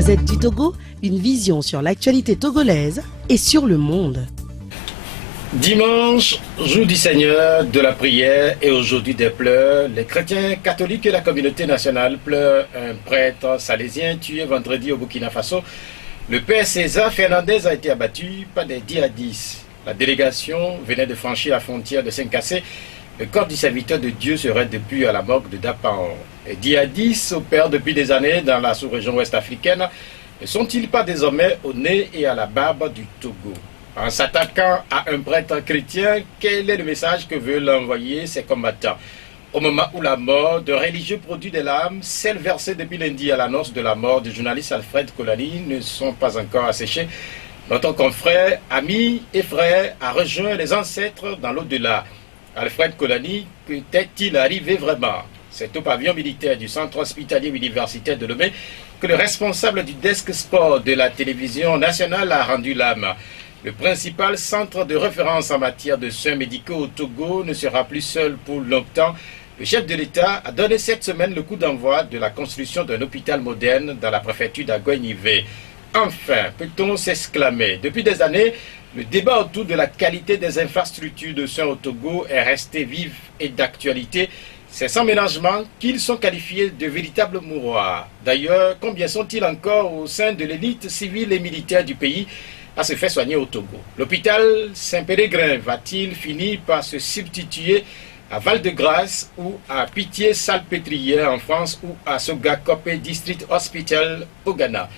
Gazette du Togo, une vision sur l'actualité togolaise et sur le monde. Dimanche, jour du Seigneur, de la prière et aujourd'hui des pleurs, les chrétiens catholiques et la communauté nationale pleurent un prêtre salésien tué vendredi au Burkina Faso. Le père César Fernandez a été abattu par des djihadistes. La délégation venait de franchir la frontière de Saint-Cassé. Le corps du serviteur de Dieu serait depuis à la morgue de Dapaon. Les djihadistes opèrent depuis des années dans la sous-région ouest africaine. Ne sont-ils pas désormais au nez et à la barbe du Togo? En s'attaquant à un prêtre chrétien, quel est le message que veulent envoyer ces combattants? Au moment où la mort de religieux produit des larmes, celles versées depuis lundi à l'annonce de la mort du journaliste Alfred Kolani ne sont pas encore asséchées. Notre confrère, ami et frère a rejoint les ancêtres dans l'au-delà. Alfred Kolani, qu'était-il arrivé vraiment? C'est au pavillon militaire du centre hospitalier universitaire de Lomé que le responsable du desk sport de la télévision nationale a rendu l'âme. Le principal centre de référence en matière de soins médicaux au Togo ne sera plus seul pour longtemps. Le chef de l'État a donné cette semaine le coup d'envoi de la construction d'un hôpital moderne dans la préfecture d'Agoignivé. Enfin, peut-on s'exclamer? Depuis des années, le débat autour de la qualité des infrastructures de soins au Togo est resté vif et d'actualité. C'est sans ménagement qu'ils sont qualifiés de véritables mouroirs. D'ailleurs, combien sont-ils encore au sein de l'élite civile et militaire du pays à se faire soigner au Togo? L'hôpital Saint-Péregrin va-t-il finir par se substituer à Val-de-Grâce ou à Pitié-Salpêtrière en France ou à Sogakopé District Hospital au Ghana?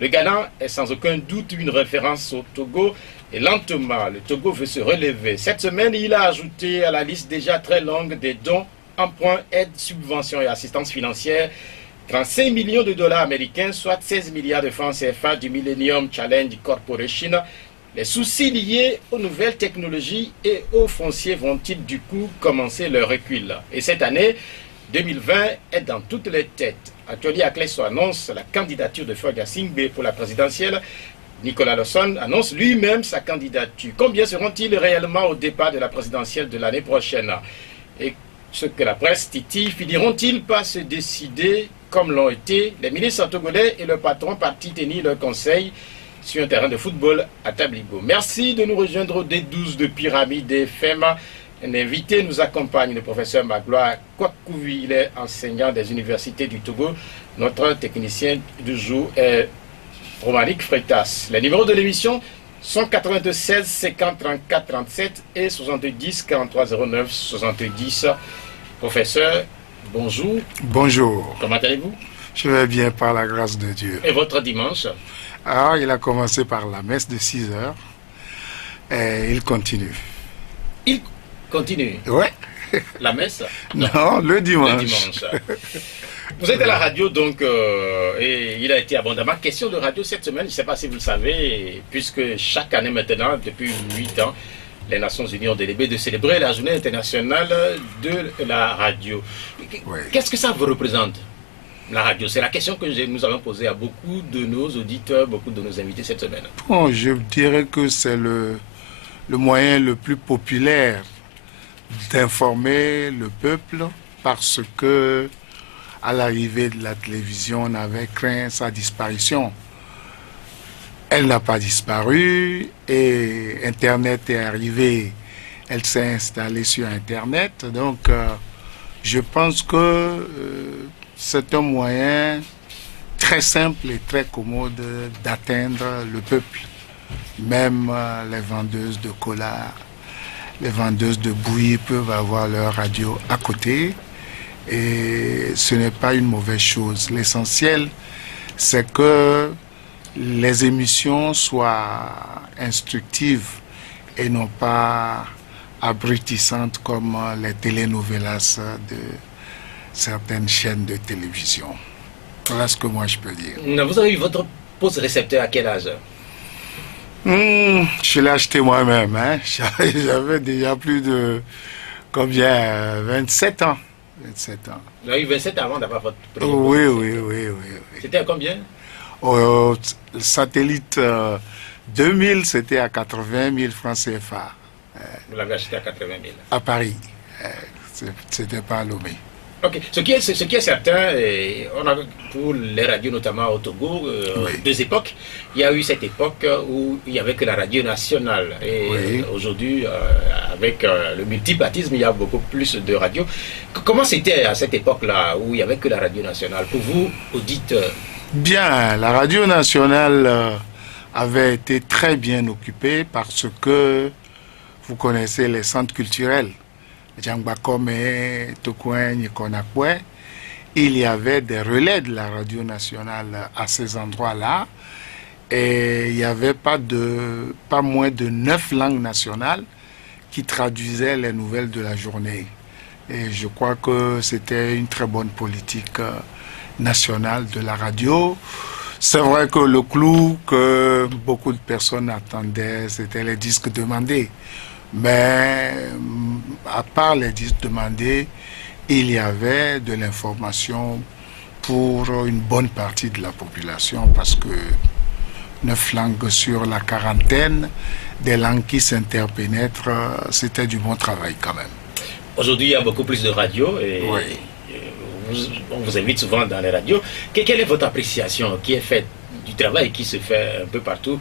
Le Ghana est sans aucun doute une référence au Togo et lentement, le Togo veut se relever. Cette semaine, il a ajouté à la liste déjà très longue des dons, emprunts, aides, subventions et assistance financière 35 millions de dollars américains, soit 16 milliards de francs CFA du Millennium Challenge Corporation. Les soucis liés aux nouvelles technologies et aux fonciers vont-ils du coup commencer leur recul? Et cette année, 2020 est dans toutes les têtes. Actually Akleso annonce la candidature de Foga Singbe pour la présidentielle. Nicolas Lawson annonce lui-même sa candidature. Combien seront-ils réellement au départ de la présidentielle de l'année prochaine? Et ce que la presse titille, finiront-ils par se décider comme l'ont été les ministres togolais et le patron partis tenir leur conseil sur un terrain de football à Tabligo? Merci de nous rejoindre au D12 de Pyramide FM. Un invité nous accompagne, le professeur Magloire Kwakouvi, il est enseignant des universités du Togo. Notre technicien du jour est Romanique Freitas. Les numéros de l'émission sont 96 50 34 37 et 70 43 09 70. Professeur, bonjour. Bonjour. Comment allez-vous? Je vais bien par la grâce de Dieu. Et votre dimanche? Alors, il a commencé par la messe de 6 heures et il continue. Il continue? Ouais. La messe? Non, le dimanche. Le dimanche. Vous êtes à la radio donc, et il a été abondamment question de radio cette semaine. Je ne sais pas si vous le savez, puisque chaque année maintenant, depuis 8 ans, les Nations Unies ont décidé de célébrer la journée internationale de la radio. Oui. Qu'est-ce que ça vous représente, la radio? C'est la question que nous avons posée à beaucoup de nos auditeurs, beaucoup de nos invités cette semaine. Bon, je dirais que c'est le moyen le plus populaire d'informer le peuple parce que à l'arrivée de la télévision, on avait craint sa disparition. Elle n'a pas disparu et Internet est arrivé. Elle s'est installée sur Internet. Donc, je pense que c'est un moyen très simple et très commode d'atteindre le peuple. Même les vendeuses de cola, les vendeuses de bouillie peuvent avoir leur radio à côté. Et ce n'est pas une mauvaise chose. L'essentiel, c'est que les émissions soient instructives et non pas abrutissantes comme les telenovelas de certaines chaînes de télévision. Voilà ce que moi je peux dire. Vous avez eu votre poste récepteur à quel âge? Je l'ai acheté moi-même. Hein. J'avais déjà plus de 27 ans. 27 ans. Vous avez eu 27 ans avant d'avoir votre premier Oui. C'était à combien? Au satellite 2000, c'était à 80 000 francs CFA. Vous l'avez acheté à 80 000? À Paris. C'était pas à Lomé. Ok, ce qui est certain, on a pour les radios notamment au Togo, Oui. deux époques. Il y a eu cette époque où il n'y avait que la radio nationale. Et Oui. aujourd'hui, avec le multipartisme, il y a beaucoup plus de radios. Comment c'était à cette époque-là où il n'y avait que la radio nationale? Pour vous, auditeurs, Bien, la radio nationale avait été très bien occupée parce que vous connaissez les centres culturels. Djangbakome, Tokouin, Konakwe. Il y avait des relais de la radio nationale à ces endroits-là. Et il n'y avait pas moins de 9 langues nationales qui traduisaient les nouvelles de la journée. Et je crois que c'était une très bonne politique nationale de la radio. C'est vrai que le clou que beaucoup de personnes attendaient, c'était les disques demandés. Mais à part les disques demandés, il y avait de l'information pour une bonne partie de la population parce que 9 langues sur la quarantaine, des langues qui s'interpénètrent, c'était du bon travail quand même. aujourd'hui, il y a beaucoup plus de radios et Oui. on vous invite souvent dans les radios. Quelle est votre appréciation qui est faite du travail qui se fait un peu partout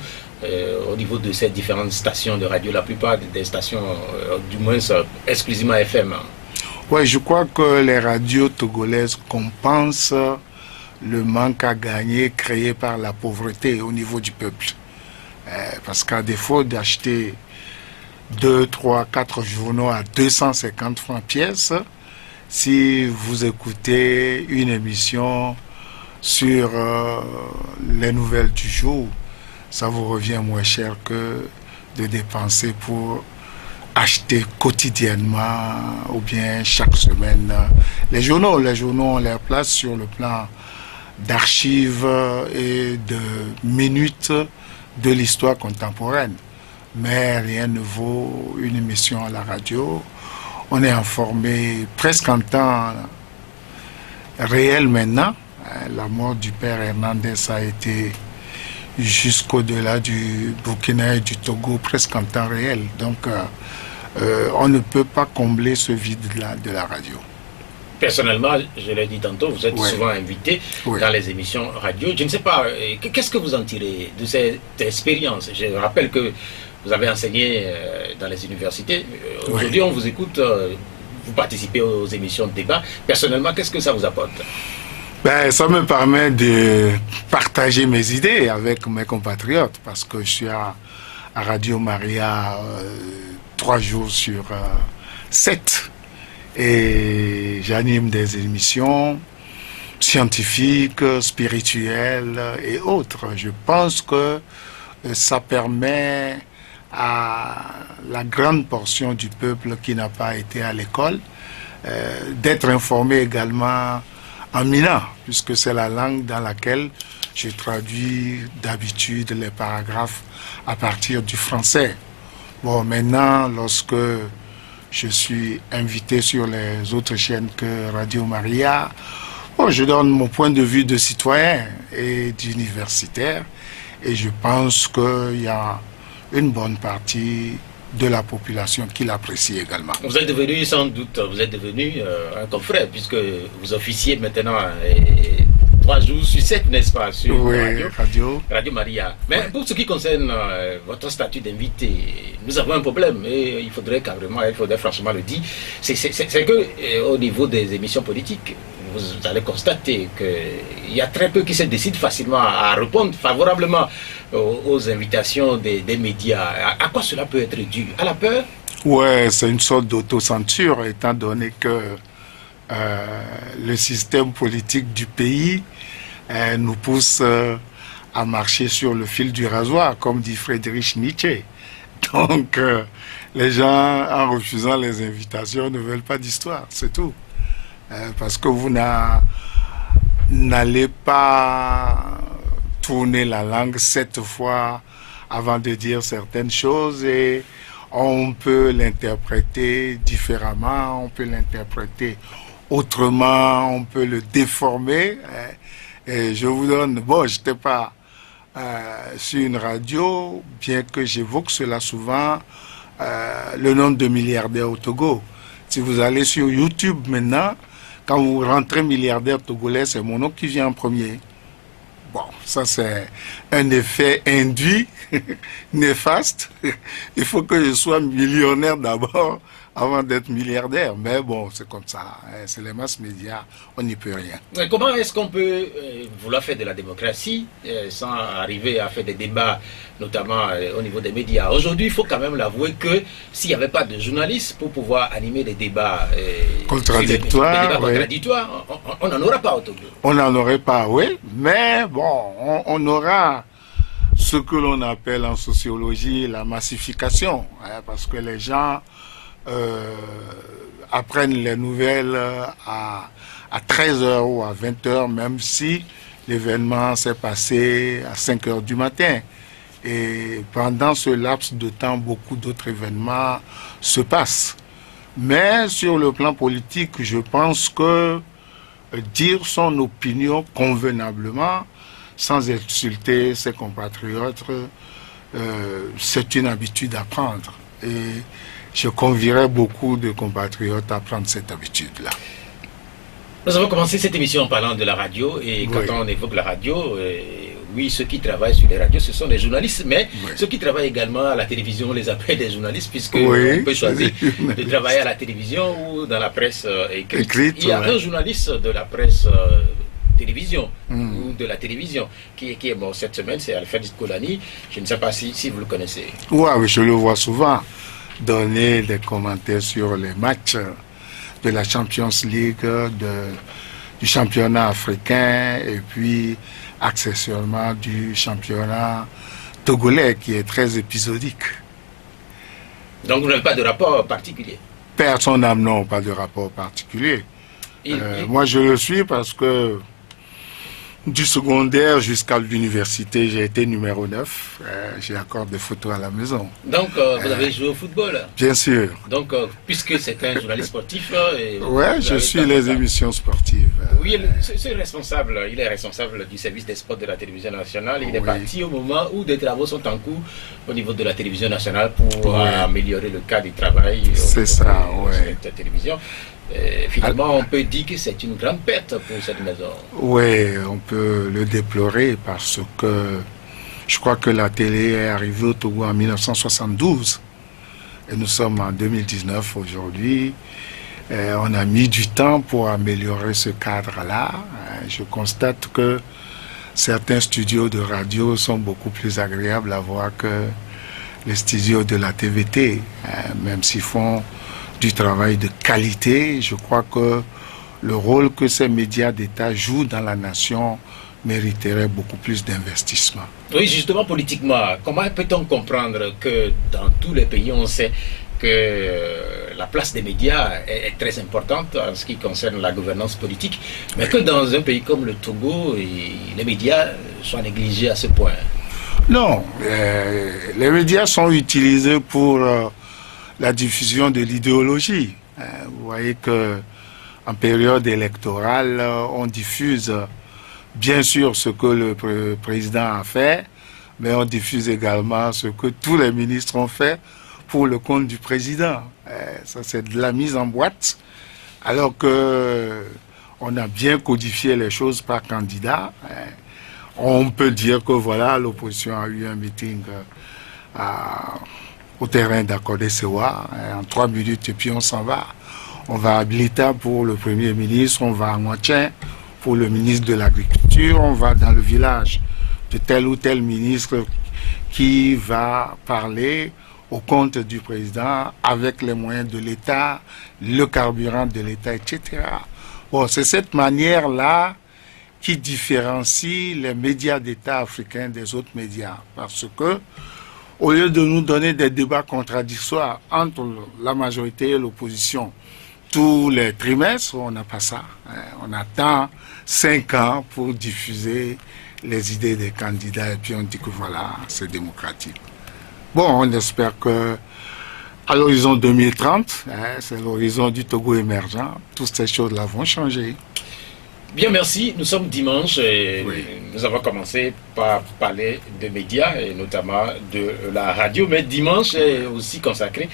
au niveau de ces différentes stations de radio, la plupart des stations, du moins exclusivement FM? Oui, je crois que les radios togolaises compensent le manque à gagner créé par la pauvreté au niveau du peuple. Parce qu'à défaut d'acheter 2, 3, 4 journaux à 250 francs pièce, si vous écoutez une émission sur les nouvelles du jour, ça vous revient moins cher que de dépenser pour acheter quotidiennement ou bien chaque semaine les journaux. Les journaux ont leur place sur le plan d'archives et de minutes de l'histoire contemporaine. Mais rien ne vaut une émission à la radio. On est informé presque en temps réel maintenant. La mort du père Hernandez a été jusqu'au-delà du Burkina et du Togo, presque en temps réel. Donc, on ne peut pas combler ce vide-là de la radio. Personnellement, je l'ai dit tantôt, vous êtes Ouais. souvent invité Ouais. dans les émissions radio. Je ne sais pas, qu'est-ce que vous en tirez de cette expérience? Je rappelle que vous avez enseigné dans les universités. Aujourd'hui, on vous écoute, vous participez aux émissions de débat. Personnellement, qu'est-ce que ça vous apporte? Ben, ça me permet de partager mes idées avec mes compatriotes parce que je suis à Radio Maria 3 jours sur 7 et j'anime des émissions scientifiques, spirituelles et autres. Je pense que ça permet à la grande portion du peuple qui n'a pas été à l'école d'être informé également en mina, puisque c'est la langue dans laquelle je traduis d'habitude les paragraphes à partir du français. Bon, maintenant, lorsque je suis invité sur les autres chaînes que Radio Maria, bon, je donne mon point de vue de citoyen et d'universitaire, et je pense qu'il y a une bonne partie de la population qui l'apprécie également. Vous êtes devenu, sans doute, vous êtes devenu un confrère, puisque vous officiez maintenant 3 jours sur 7, n'est-ce pas, sur Oui, Radio Maria. Mais pour ce qui concerne votre statut d'invité, nous avons un problème, et il faudrait franchement le dire, c'est que au niveau des émissions politiques, vous allez constater qu'il y a très peu qui se décident facilement à répondre favorablement aux invitations des médias. À quoi cela peut être dû? À la peur? Ouais, c'est une sorte d'autocensure, étant donné que le système politique du pays nous pousse à marcher sur le fil du rasoir, comme dit Friedrich Nietzsche. Donc, les gens, en refusant les invitations, ne veulent pas d'histoire, c'est tout. Parce que vous n'allez pas tourner la langue 7 fois avant de dire certaines choses et on peut l'interpréter différemment, on peut l'interpréter autrement, on peut le déformer. Et je vous donne, bon, je n'étais pas sur une radio, bien que j'évoque cela souvent, le nombre de milliardaires au Togo. Si vous allez sur YouTube maintenant, quand vous rentrez milliardaire togolais, c'est mon nom qui vient en premier. Bon, ça c'est un effet induit, néfaste. Il faut que je sois millionnaire d'abord avant d'être milliardaire. Mais bon, c'est comme ça. C'est les masses médias, on n'y peut rien. Mais comment est-ce qu'on peut vouloir faire de la démocratie sans arriver à faire des débats, notamment au niveau des médias? Aujourd'hui, il faut quand même l'avouer que s'il n'y avait pas de journalistes pour pouvoir animer des débats contradictoires, on n'en aura pas au Togo. On n'en aurait pas, oui. Mais bon, on aura ce que l'on appelle en sociologie la massification. Parce que les gens apprennent les nouvelles à 13 h ou à 20 h, même si l'événement s'est passé à 5 h du matin. Et pendant ce laps de temps, beaucoup d'autres événements se passent. Mais sur le plan politique, je pense que dire son opinion convenablement, sans insulter ses compatriotes, c'est une habitude à prendre. Et je convierais beaucoup de compatriotes à prendre cette habitude-là. Nous avons commencé cette émission en parlant de la radio, et quand on évoque la radio, oui, ceux qui travaillent sur les radios, ce sont des journalistes, mais ceux qui travaillent également à la télévision, on les appelle des journalistes, puisqu'on peut choisir de travailler à la télévision ou dans la presse écrite. Il y a un journaliste de la presse télévision ou de la télévision qui est mort cette semaine, c'est Alfred Kolani. Je ne sais pas si vous le connaissez. Oui, je le vois souvent donner des commentaires sur les matchs de la Champions League, du championnat africain et puis accessoirement du championnat togolais qui est très épisodique. Donc vous n'avez pas de rapport particulier? Personne n'a non, pas de rapport particulier. Moi je le suis parce que du secondaire jusqu'à l'université, j'ai été numéro 9. J'ai encore des photos à la maison. Donc, vous avez joué au football? Bien sûr. Donc, puisque c'est un journaliste sportif... Oui, je suis les émissions sportives. Oui, c'est responsable. Il est responsable du service des sports de la télévision nationale. Il est parti au moment où des travaux sont en cours au niveau de la télévision nationale pour améliorer le cadre du travail. C'est ça, oui. Cette télévision. Finalement, on peut dire que c'est une grande perte pour cette maison. Oui, on peut le déplorer parce que je crois que la télé est arrivée au Togo en 1972 et nous sommes en 2019 aujourd'hui. On a mis du temps pour améliorer ce cadre-là. Je constate que certains studios de radio sont beaucoup plus agréables à voir que les studios de la TVT, même s'ils font du travail de qualité. Je crois que le rôle que ces médias d'État jouent dans la nation mériterait beaucoup plus d'investissement. Oui, justement, politiquement, comment peut-on comprendre que dans tous les pays, on sait que la place des médias est très importante en ce qui concerne la gouvernance politique, mais que dans un pays comme le Togo, les médias soient négligés à ce point? Non, les médias sont utilisés pour la diffusion de l'idéologie. Vous voyez que en période électorale, on diffuse bien sûr ce que le président a fait, mais on diffuse également ce que tous les ministres ont fait pour le compte du président. Ça, c'est de la mise en boîte, alors que on a bien codifié les choses par candidat. On peut dire que voilà, l'opposition a eu un meeting au terrain d'Akodé-Sewa, en 3 minutes, et puis on s'en va. On va à Blita pour le Premier ministre, on va à Moitien pour le ministre de l'Agriculture, on va dans le village de tel ou tel ministre qui va parler au compte du président avec les moyens de l'État, le carburant de l'État, etc. Bon, c'est cette manière-là qui différencie les médias d'État africains des autres médias, parce que au lieu de nous donner des débats contradictoires entre la majorité et l'opposition tous les trimestres, on n'a pas ça. On attend 5 ans pour diffuser les idées des candidats et puis on dit que voilà, c'est démocratique. Bon, on espère que à l'horizon 2030, c'est l'horizon du Togo émergent, toutes ces choses-là vont changer. Bien, merci. Nous sommes dimanche et nous avons commencé par parler de médias et notamment de la radio, mais dimanche est aussi consacré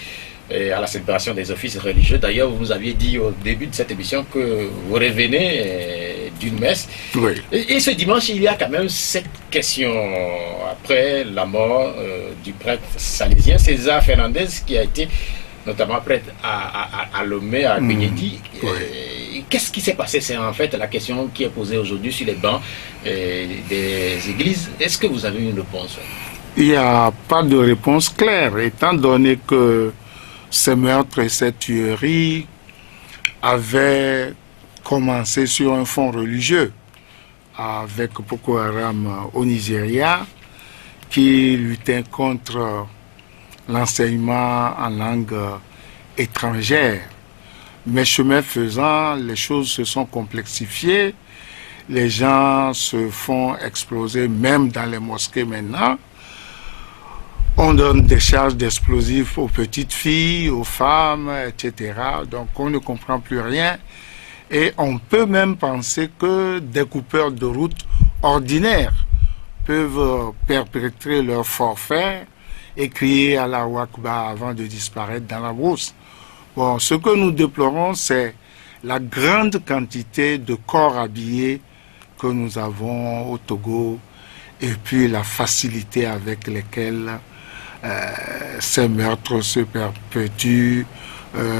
à la célébration des offices religieux. D'ailleurs, vous nous aviez dit au début de cette émission que vous revenez d'une messe. Oui. Et ce dimanche, il y a quand même cette question. Après la mort du prêtre salésien César Fernandez, qui a été notamment prêtre à Lomé, à Benyedi. Qu'est-ce qui s'est passé? C'est en fait la question qui est posée aujourd'hui sur les bancs des églises. Est-ce que vous avez une réponse? Il n'y a pas de réponse claire, étant donné que ces meurtres et ces tueries avaient commencé sur un fond religieux avec Boko Haram au Nigeria qui luttait contre l'enseignement en langue étrangère. Mais chemin faisant, les choses se sont complexifiées, les gens se font exploser même dans les mosquées maintenant. On donne des charges d'explosifs aux petites filles, aux femmes, etc. Donc on ne comprend plus rien. Et on peut même penser que des coupeurs de route ordinaires peuvent perpétrer leur forfait et crier Allahu Akbar avant de disparaître dans la brousse. Bon, ce que nous déplorons, c'est la grande quantité de corps habillés que nous avons au Togo et puis la facilité avec laquelle ces meurtres se perpétuent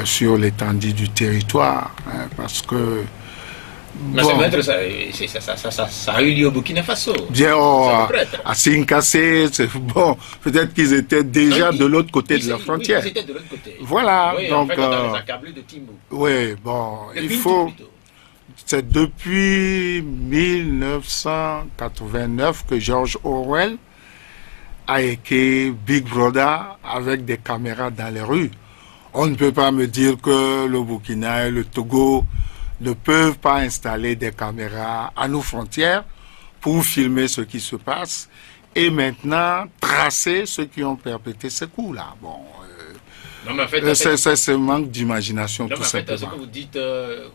sur l'étendue du territoire. Hein, parce que... Mais ces meurtres, ça a eu lieu au Burkina Faso. Bien, à Sinkassé, bon, peut-être qu'ils étaient déjà de l'autre côté de la frontière. Oui, ils étaient de l'autre côté. Voilà. Oui, donc, en fait, dans les accablés de Timbou. Oui, bon, il faut... C'est depuis 1989 que George Orwell a écrit Big Brother avec des caméras dans les rues. On ne peut pas me dire que le Burkina et le Togo ne peuvent pas installer des caméras à nos frontières pour filmer ce qui se passe et maintenant tracer ceux qui ont perpétré ces coups-là. Bon, non, mais en fait, c'est un manque d'imagination, tout simplement. simplement. Ce que vous dites,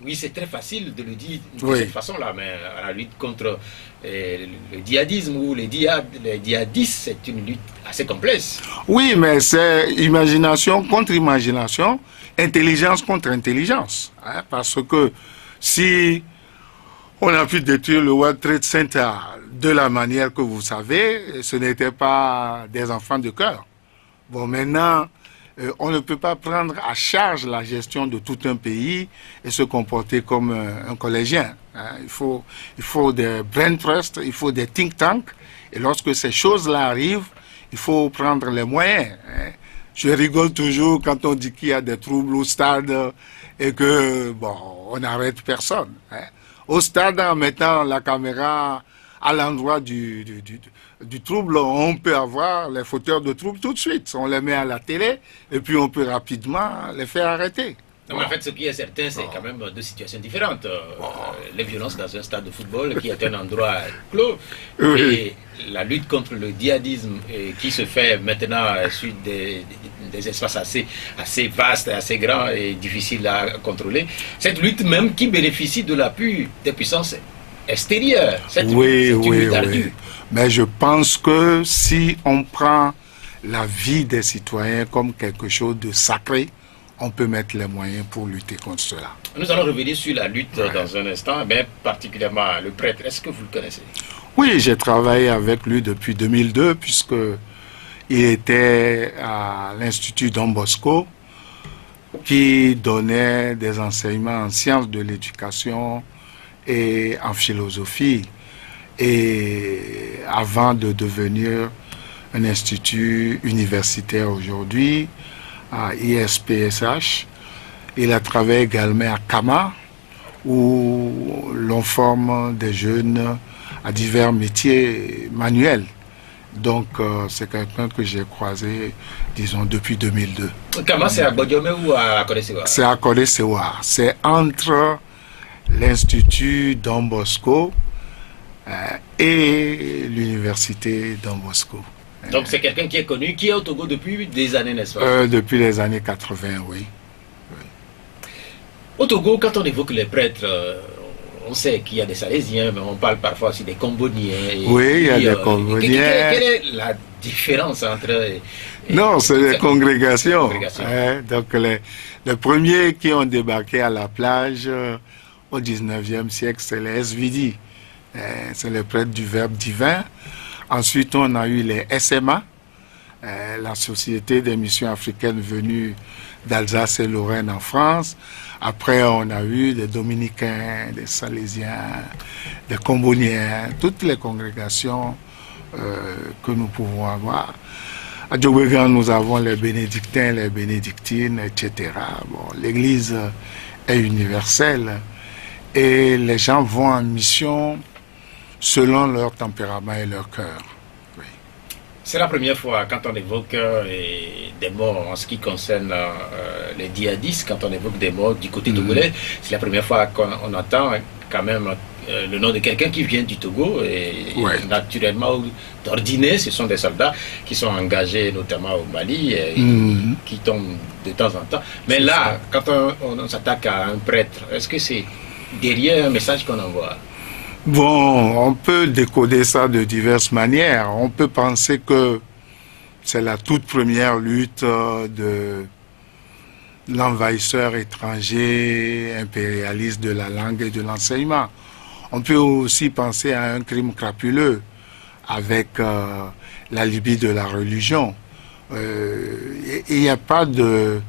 oui, c'est très facile de le dire de Oui. cette façon-là, mais la lutte contre le djihadisme ou les djihadistes, c'est une lutte assez complexe. Oui, mais c'est imagination contre imagination, intelligence contre intelligence. Hein, parce que si on a pu détruire le World Trade Center de la manière que vous savez, ce n'était pas des enfants de cœur. Bon, maintenant, on ne peut pas prendre à charge la gestion de tout un pays et se comporter comme un collégien. Hein. Il faut des brain trusts, il faut des think tanks. Et lorsque ces choses-là arrivent, il faut prendre les moyens. Hein. Je rigole toujours quand on dit qu'il y a des troubles au stade et que, bon, on n'arrête personne. Hein. Au stade, en mettant la caméra à l'endroit du trouble, on peut avoir les fauteurs de trouble tout de suite. On les met à la télé et puis on peut rapidement les faire arrêter. Non, mais en fait, ce qui est certain, c'est quand même deux situations différentes. Les violences dans un stade de football qui est un endroit clos Oui. et la lutte contre le djihadisme qui se fait maintenant sur des espaces assez vastes, assez grands et difficiles à contrôler. Cette lutte même qui bénéficie de l'appui des puissances extérieures. Oui. Ardue. Mais je pense que si on prend la vie des citoyens comme quelque chose de sacré, on peut mettre les moyens pour lutter contre cela. Nous allons revenir sur la lutte dans un instant, mais particulièrement le prêtre. Est-ce que vous le connaissez? Oui, j'ai travaillé avec lui depuis 2002, puisqu'il était à l'Institut Don Bosco, qui donnait des enseignements en sciences de l'éducation et en philosophie. Et avant de devenir un institut universitaire aujourd'hui, à ISPSH, il a travaillé également à Kama, où l'on forme des jeunes à divers métiers manuels. Donc, c'est quelqu'un que j'ai croisé, disons, depuis 2002. Kama, c'est à Bodiomé ou à Kodesewar? C'est à Kodesewar. C'est entre l'Institut Don Bosco et l'Université Don Bosco. Donc, c'est quelqu'un qui est connu, qui est au Togo depuis des années, n'est-ce pas? Depuis les années 80, oui. Au Togo, quand on évoque les prêtres, on sait qu'il y a des Salésiens, mais on parle parfois aussi des Comboniens. Oui, il y a des Comboniens. Quelle est la différence entre... Non, c'est des congrégations. Congrégations. Donc les premiers qui ont débarqué à la plage au 19e siècle, c'est les SVD. C'est les prêtres du Verbe divin. Ensuite, on a eu les SMA, la Société des missions africaines venues d'Alsace et Lorraine en France. Après, on a eu des Dominicains, des Salésiens, des Comboniens, toutes les congrégations que nous pouvons avoir. À Djobouégan, nous avons les bénédictins, les bénédictines, etc. Bon, l'Église est universelle et les gens vont en mission selon leur tempérament et leur cœur. Oui. C'est la première fois quand on évoque des morts en ce qui concerne les djihadistes, quand on évoque des morts du côté togolais, c'est la première fois qu'on entend quand même le nom de quelqu'un qui vient du Togo et naturellement, d'ordinaire, ce sont des soldats qui sont engagés notamment au Mali et qui tombent de temps en temps. Mais là, quand on s'attaque à un prêtre, est-ce que c'est derrière un message qu'on envoie? Bon, on peut décoder ça de diverses manières. On peut penser que c'est la toute première lutte de l'envahisseur étranger, impérialiste de la langue et de l'enseignement. On peut aussi penser à un crime crapuleux avec la Libye de la religion. Il n'y a pas de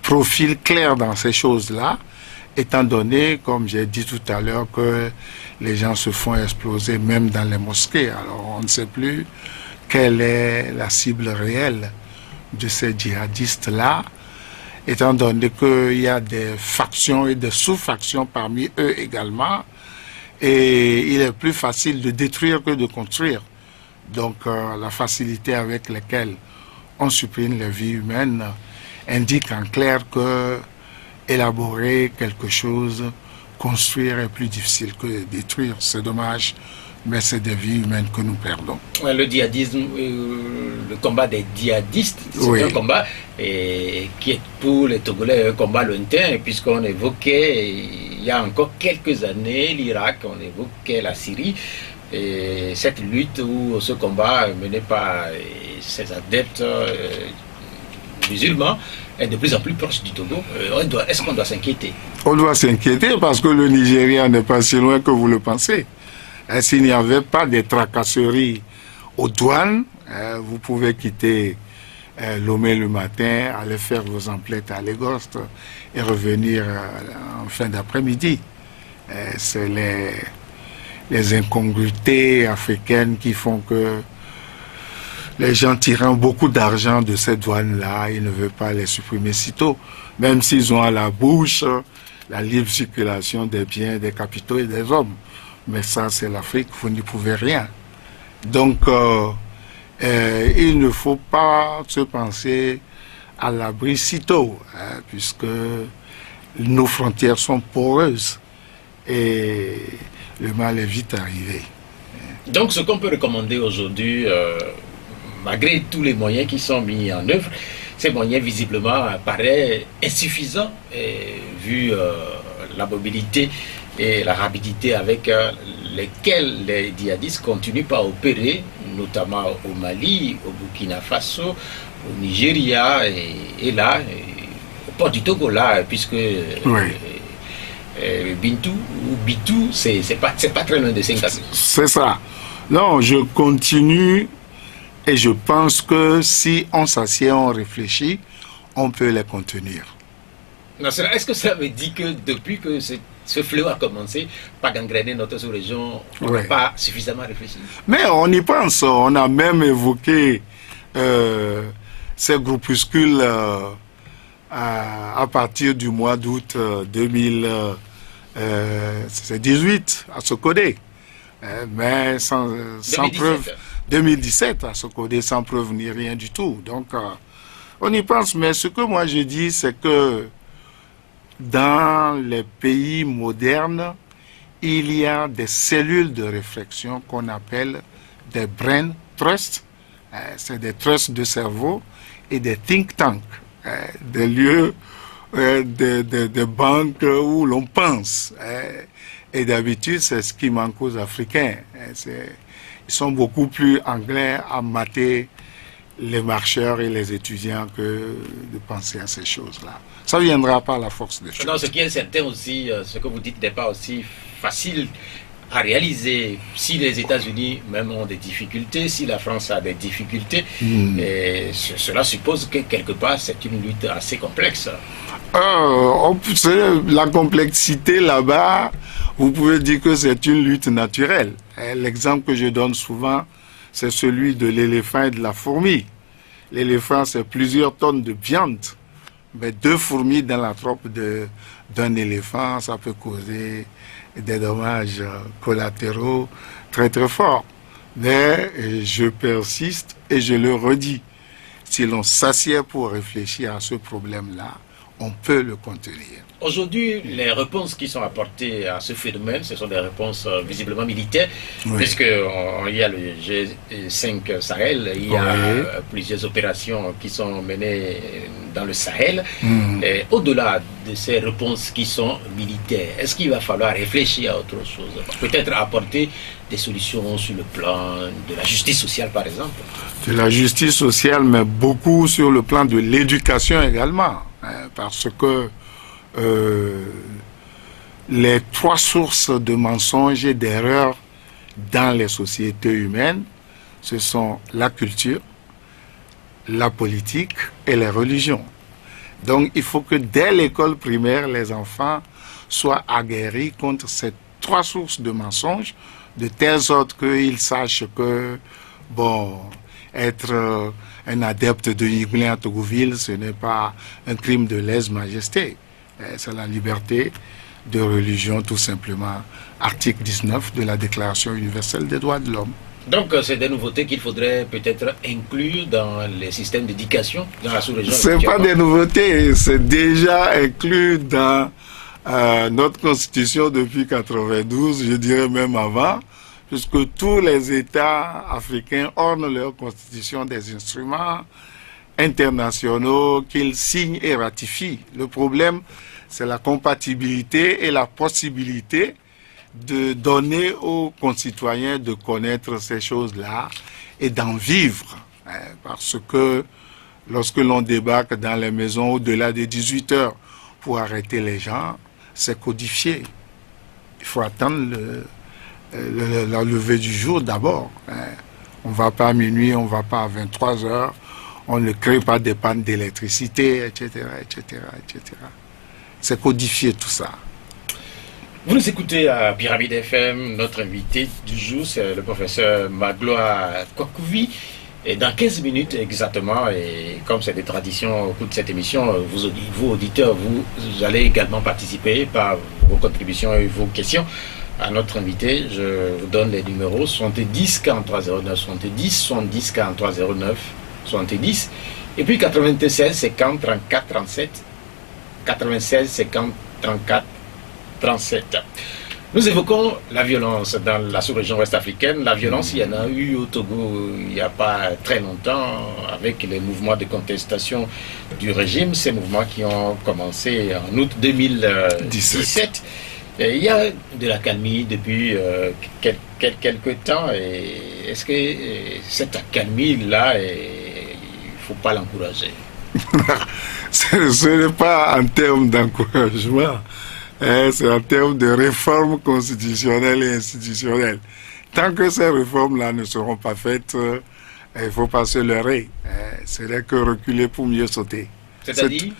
profil clair dans ces choses-là, étant donné, comme j'ai dit tout à l'heure, que les gens se font exploser même dans les mosquées. Alors on ne sait plus quelle est la cible réelle de ces djihadistes-là, étant donné qu'il y a des factions et des sous-factions parmi eux également, et il est plus facile de détruire que de construire. Donc la facilité avec laquelle on supprime les vies humaines indique en clair que élaborer quelque chose, construire est plus difficile que détruire. C'est dommage, mais c'est des vies humaines que nous perdons. Le djihadisme, le combat des djihadistes, c'est un combat qui est pour les Togolais un combat lointain, puisqu'on évoquait, il y a encore quelques années, l'Irak, on évoquait la Syrie, et cette lutte ou ce combat mené par ces adeptes musulmans est de plus en plus proche du Togo. Est-ce qu'on doit s'inquiéter? On doit s'inquiéter parce que le Nigeria n'est pas si loin que vous le pensez. S'il n'y avait pas de tracasseries aux douanes, vous pouvez quitter Lomé le matin, aller faire vos emplettes à Lagos et revenir en fin d'après-midi. C'est les incongruités africaines qui font que les gens tirant beaucoup d'argent de ces douanes-là, ils ne veulent pas les supprimer sitôt, même s'ils ont à la bouche la libre circulation des biens, des capitaux et des hommes. Mais ça, c'est l'Afrique, vous n'y pouvez rien. Donc, il ne faut pas se penser à l'abri sitôt, puisque nos frontières sont poreuses et le mal est vite arrivé. Donc, ce qu'on peut recommander aujourd'hui, malgré tous les moyens qui sont mis en œuvre, ces moyens visiblement paraissent insuffisants, vu la mobilité et la rapidité avec lesquelles les djihadistes continuent à opérer, notamment au Mali, au Burkina Faso, au Nigeria et là, au port du Togo, là, puisque Bintou ou Bitou, c'est pas très loin de Senghassi. C'est ça. Non, je continue et je pense que si on s'assied, on réfléchit, on peut les contenir. Est-ce que ça veut dire que depuis que ce fléau a commencé par gangréner notre sous-région, on n'a pas suffisamment réfléchi? Mais on y pense. On a même évoqué ces groupuscules à partir du mois d'août 2018 à Sokodé. Mais sans preuve. 2017 à Sokodé, sans preuve ni rien du tout. Donc, on y pense. Mais ce que moi je dis, c'est que dans les pays modernes, il y a des cellules de réflexion qu'on appelle des brain trusts. C'est des trusts de cerveau et des think tanks, des lieux des banques où l'on pense. Et d'habitude, c'est ce qui manque aux Africains. Ils sont beaucoup plus anglais à mater les marcheurs et les étudiants que de penser à ces choses-là. Ça viendra par la force des choses. Non, ce qui est certain aussi, ce que vous dites n'est pas aussi facile à réaliser. Si les États-Unis même ont des difficultés, si la France a des difficultés, et cela suppose que quelque part c'est une lutte assez complexe. La complexité là-bas, vous pouvez dire que c'est une lutte naturelle. L'exemple que je donne souvent, c'est celui de l'éléphant et de la fourmi. L'éléphant, c'est plusieurs tonnes de viande. Mais 2 fourmis dans la trompe d'un éléphant, ça peut causer des dommages collatéraux très très forts. Mais je persiste et je le redis. Si l'on s'assied pour réfléchir à ce problème-là, on peut le contenir. Aujourd'hui, les réponses qui sont apportées à ce phénomène, ce sont des réponses visiblement militaires, puisqu'il y a le G5 Sahel, il y a plusieurs opérations qui sont menées dans le Sahel. Et au-delà de ces réponses qui sont militaires, est-ce qu'il va falloir réfléchir à autre chose? Peut-être apporter des solutions sur le plan de la justice sociale, par exemple? De la justice sociale, mais beaucoup sur le plan de l'éducation également, parce que les 3 sources de mensonges et d'erreurs dans les sociétés humaines, ce sont la culture, la politique et les religions. Donc il faut que dès l'école primaire, les enfants soient aguerris contre ces 3 sources de mensonges, de telle sorte qu'ils sachent que, bon, être un adepte de Igouin à Togouville, ce n'est pas un crime de lèse-majesté. C'est la liberté de religion, tout simplement. Article 19 de la Déclaration universelle des droits de l'homme. Donc, c'est des nouveautés qu'il faudrait peut-être inclure dans les systèmes d'éducation dans la sous-région. Ce n'est pas des nouveautés, c'est déjà inclus dans notre constitution depuis 1992, je dirais même avant, puisque tous les États africains ornent leur constitution des instruments internationaux qu'ils signent et ratifient. Le problème, c'est la compatibilité et la possibilité de donner aux concitoyens de connaître ces choses-là et d'en vivre. Parce que lorsque l'on débarque dans les maisons au-delà de 18 heures pour arrêter les gens, c'est codifié. Il faut attendre la levée du jour d'abord. On ne va pas à minuit, on ne va pas à 23 heures. On ne crée pas des pannes d'électricité, etc., etc., etc. C'est codifié tout ça. Vous nous écoutez à Pyramide FM. Notre invité du jour, c'est le professeur Magloire Kwakouvi. Et dans 15 minutes exactement, et comme c'est des traditions au cours de cette émission, vous auditeurs, vous allez également participer par vos contributions et vos questions à notre invité. Je vous donne les numéros 70 43 09 70, 70 43 09 70, et puis 96 50 34 37, 96 50 34 37. Nous évoquons la violence dans la sous-région ouest-africaine. La violence, il y en a eu au Togo il n'y a pas très longtemps avec les mouvements de contestation du régime, ces mouvements qui ont commencé en août 2017. Et il y a de la calmie depuis quelques temps. Est-ce que cette accalmie-là, il ne faut pas l'encourager? Ce n'est pas en termes d'encouragement. C'est en termes de réformes constitutionnelles et institutionnelles. Tant que ces réformes-là ne seront pas faites, il ne faut pas se leurrer. Ce n'est que reculer pour mieux sauter. C'est-à-dire?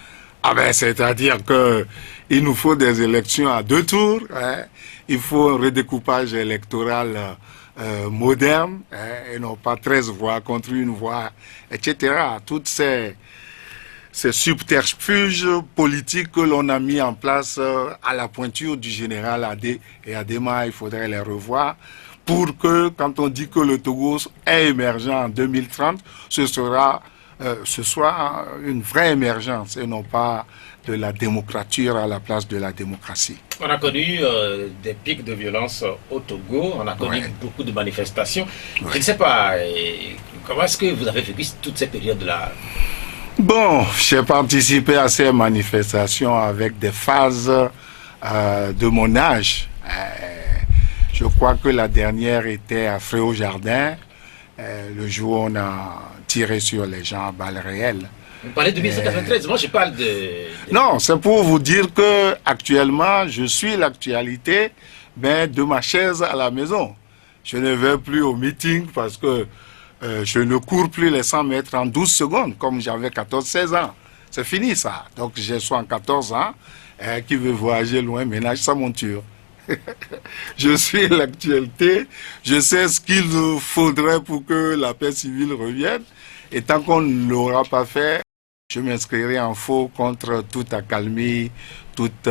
C'est-à-dire qu'il nous faut des élections à 2 tours. Il faut un redécoupage électoral moderne, et non pas 13 voix contre 1 voix, etc. Toutes ces subterfuges politiques que l'on a mis en place à la pointure du général Adé et Adema, il faudrait les revoir pour que, quand on dit que le Togo est émergent en 2030, ce soit une vraie émergence et non pas de la démocrature à la place de la démocratie. On a connu des pics de violence au Togo, on a connu beaucoup de manifestations. Je ne sais pas, comment est-ce que vous avez vécu toutes ces périodes-là? Bon, j'ai participé à ces manifestations avec des phases de mon âge. Je crois que la dernière était à Fréau-Jardin, le jour où on a tiré sur les gens à balles réelles. Vous parlez de 1993, moi je parle Non, c'est pour vous dire que actuellement, je suis l'actualité de ma chaise à la maison. Je ne vais plus au meeting parce que je ne cours plus les 100 mètres en 12 secondes, comme j'avais 14-16 ans. C'est fini ça. Donc j'ai 74 ans, qui veut voyager loin, ménage sa monture. Je suis l'actualité, je sais ce qu'il nous faudrait pour que la paix civile revienne. Et tant qu'on ne l'aura pas fait, je m'inscrirai en faux contre toute accalmie, toute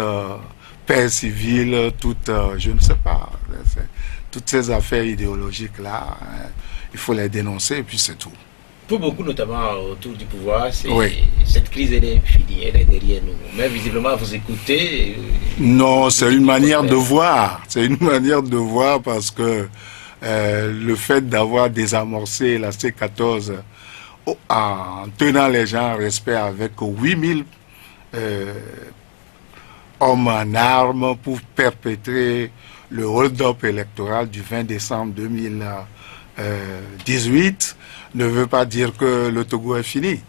paix civile, toute, je ne sais pas, toutes ces affaires idéologiques-là, il faut les dénoncer et puis c'est tout. Pour beaucoup, notamment autour du pouvoir, oui. Cette crise, elle est finie, elle est derrière nous. Mais visiblement, vous écoutez... Non, c'est une manière de voir. C'est une manière de voir parce que le fait d'avoir désamorcé la C14 en tenant les gens en respect avec 8000 hommes en armes pour perpétrer le hold-up électoral du 20 décembre 2018 ne veut pas dire que le Togo est fini.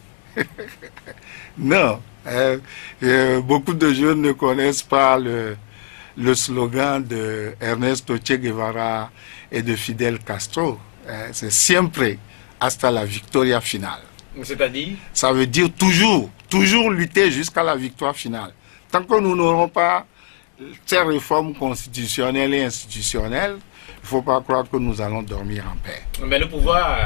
Non. Beaucoup de jeunes ne connaissent pas le slogan de Ernesto Che Guevara et de Fidel Castro. C'est siempre hasta la victoria finale. C'est-à-dire? Ça veut dire toujours, toujours lutter jusqu'à la victoire finale. Tant que nous n'aurons pas ces réformes constitutionnelles et institutionnelles, il ne faut pas croire que nous allons dormir en paix. Mais le pouvoir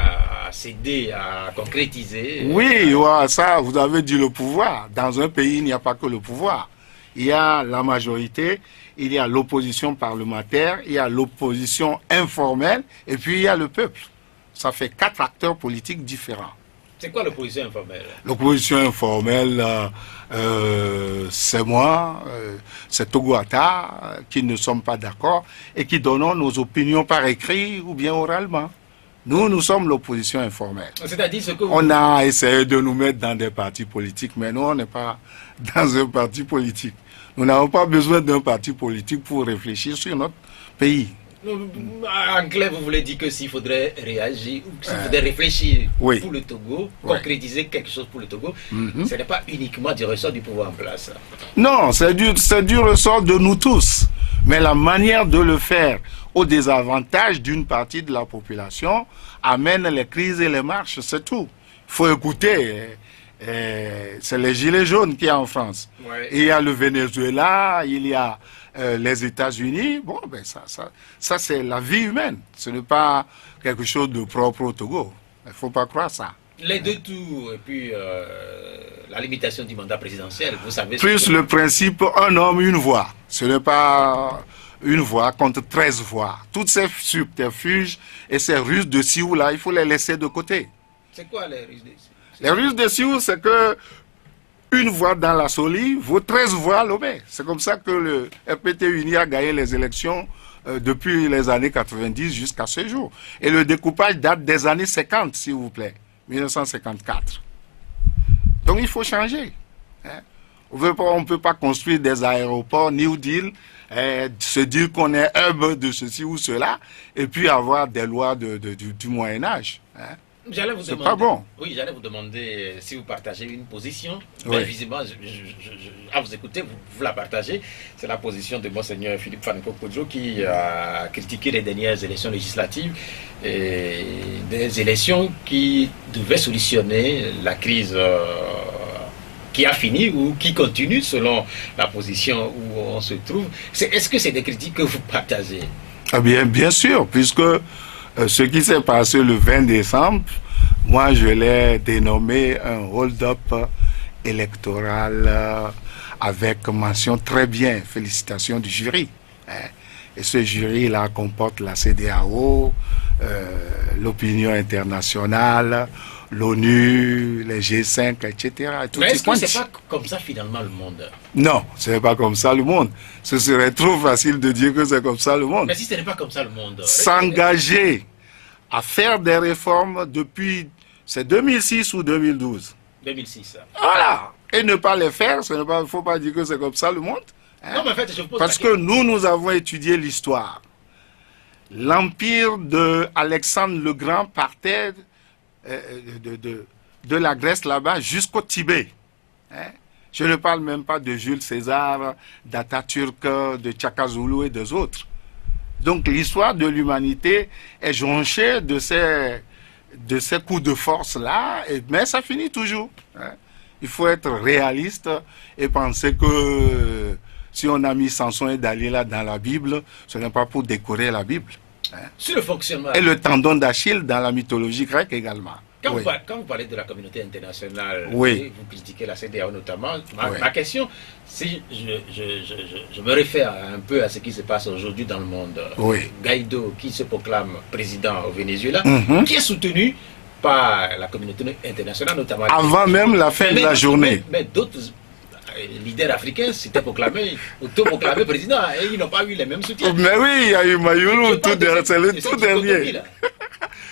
a cédé, à concrétiser. Oui, ça, vous avez dit le pouvoir. Dans un pays, il n'y a pas que le pouvoir. Il y a la majorité, il y a l'opposition parlementaire, il y a l'opposition informelle, et puis il y a le peuple. Ça fait 4 acteurs politiques différents. C'est quoi l'opposition informelle? L'opposition informelle, c'est moi, c'est Togo-Ata, qui ne sommes pas d'accord et qui donnons nos opinions par écrit ou bien oralement. Nous sommes l'opposition informelle. C'est-à-dire ce que On a essayé de nous mettre dans des partis politiques, mais nous, on n'est pas dans un parti politique. Nous n'avons pas besoin d'un parti politique pour réfléchir sur notre pays. En clair, vous voulez dire que s'il faudrait réagir, s'il faudrait réfléchir pour le Togo, concrétiser quelque chose pour le Togo, ce n'est pas uniquement du ressort du pouvoir en place. Non, c'est du ressort de nous tous. Mais la manière de le faire au désavantage d'une partie de la population amène les crises et les marches, c'est tout. Il faut écouter. C'est les gilets jaunes qu'il y a en France. Il y a le Venezuela, il y a les États-Unis. Bon, ça c'est la vie humaine. Ce n'est pas quelque chose de propre au Togo. Il ne faut pas croire ça. Les deux tours et puis la limitation du mandat présidentiel, vous savez... Plus le principe un homme, une voix. Ce n'est pas une voix contre 13 voix. Toutes ces subterfuges et ces ruses de Sioux là, il faut les laisser de côté. C'est quoi les ruses de Sioux? Les ruses de Sioux, c'est que une voix dans la Soli vaut 13 voix à Lomé. C'est comme ça que le RPT Uni a gagné les élections depuis les années 90 jusqu'à ce jour. Et le découpage date des années 50, s'il vous plaît, 1954. Donc il faut changer. On ne peut pas construire des aéroports, New Deal, se dire qu'on est hub de ceci ou cela, et puis avoir des lois du Moyen-Âge. J'allais vous demander, pas bon. Oui, j'allais vous demander si vous partagez une position. Mais visiblement, à vous écouter, vous la partagez. C'est la position de Monseigneur Philippe Fanko-Kodjo qui a critiqué les dernières élections législatives, et des élections qui devaient solutionner la crise qui a fini ou qui continue selon la position où on se trouve. Est-ce que c'est des critiques que vous partagez? Bien sûr, puisque ce qui s'est passé le 20 décembre, moi je l'ai dénommé un hold-up électoral avec mention très bien, félicitations du jury. Et ce jury-là comporte la CEDEAO, l'opinion internationale, l'ONU, les G5, etc. Mais est-ce que c'est pas comme ça finalement le monde? Non, ce n'est pas comme ça le monde. Ce serait trop facile de dire que c'est comme ça le monde. Mais si ce n'est pas comme ça le monde... S'engager à faire des réformes depuis, c'est 2006 ou 2012. 2006. Voilà. Et ne pas les faire, il ne faut pas dire que c'est comme ça le monde. Hein. Non, mais en fait, je vous pose Parce la que nous avons étudié l'histoire. L'empire d'Alexandre le Grand partait de la Grèce là-bas jusqu'au Tibet. Hein. Je ne parle même pas de Jules César, d'Atatürk, de Tchakazulu et des autres. Donc l'histoire de l'humanité est jonchée de ces coups de force-là, mais ça finit toujours. Hein. Il faut être réaliste et penser que si on a mis Samson et Dalila dans la Bible, ce n'est pas pour décorer la Bible. Hein. Sur le fonctionnement. Et le tendon d'Achille dans la mythologie grecque également. Quand, Oui. quand vous parlez de la communauté internationale, Oui. et vous critiquez la CEDEAO notamment, Oui. ma question, si je me réfère un peu à ce qui se passe aujourd'hui dans le monde, Oui. Guaido qui se proclame président au Venezuela, Mhm. qui est soutenu par la communauté internationale, notamment... Avant même la fin de la journée. Mais d'autres leaders africains s'étaient autoproclamés président et ils n'ont pas eu les mêmes soutiens. Mais oui, il y a eu Mayulu, Je parle de c'est le cette tout dichotomie, dernier. là.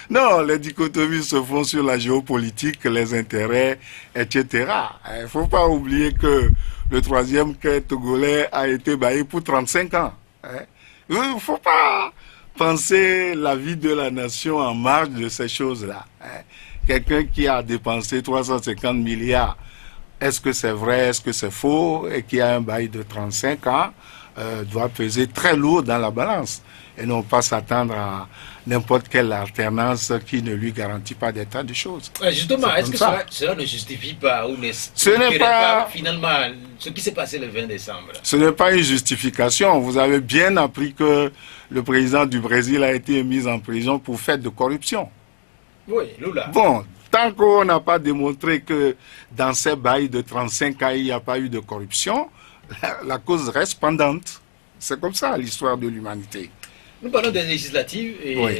Non, les dichotomies se font sur la géopolitique, les intérêts, etc. Il ne faut pas oublier que le troisième quai togolais a été bailli pour 35 ans. Hein. Il ne faut pas penser la vie de la nation en marge de ces choses-là. Hein. Quelqu'un qui a dépensé 350 milliards, est-ce que c'est vrai, est-ce que c'est faux, et qui a un bail de 35 ans, doit peser très lourd dans la balance. Et non pas s'attendre à n'importe quelle alternance qui ne lui garantit pas des tas de choses. Justement, est-ce que ça. cela ne justifie pas ou ne Ce n'est pas finalement ce qui s'est passé le 20 décembre? Ce n'est pas une justification. Vous avez bien appris que le président du Brésil a été mis en prison pour fait de corruption. Oui, Lula. Bon, tant qu'on n'a pas démontré que dans ces bails de 35 ans, il n'y a pas eu de corruption, la cause reste pendante. C'est comme ça l'histoire de l'humanité. Nous parlons des législatives et Oui.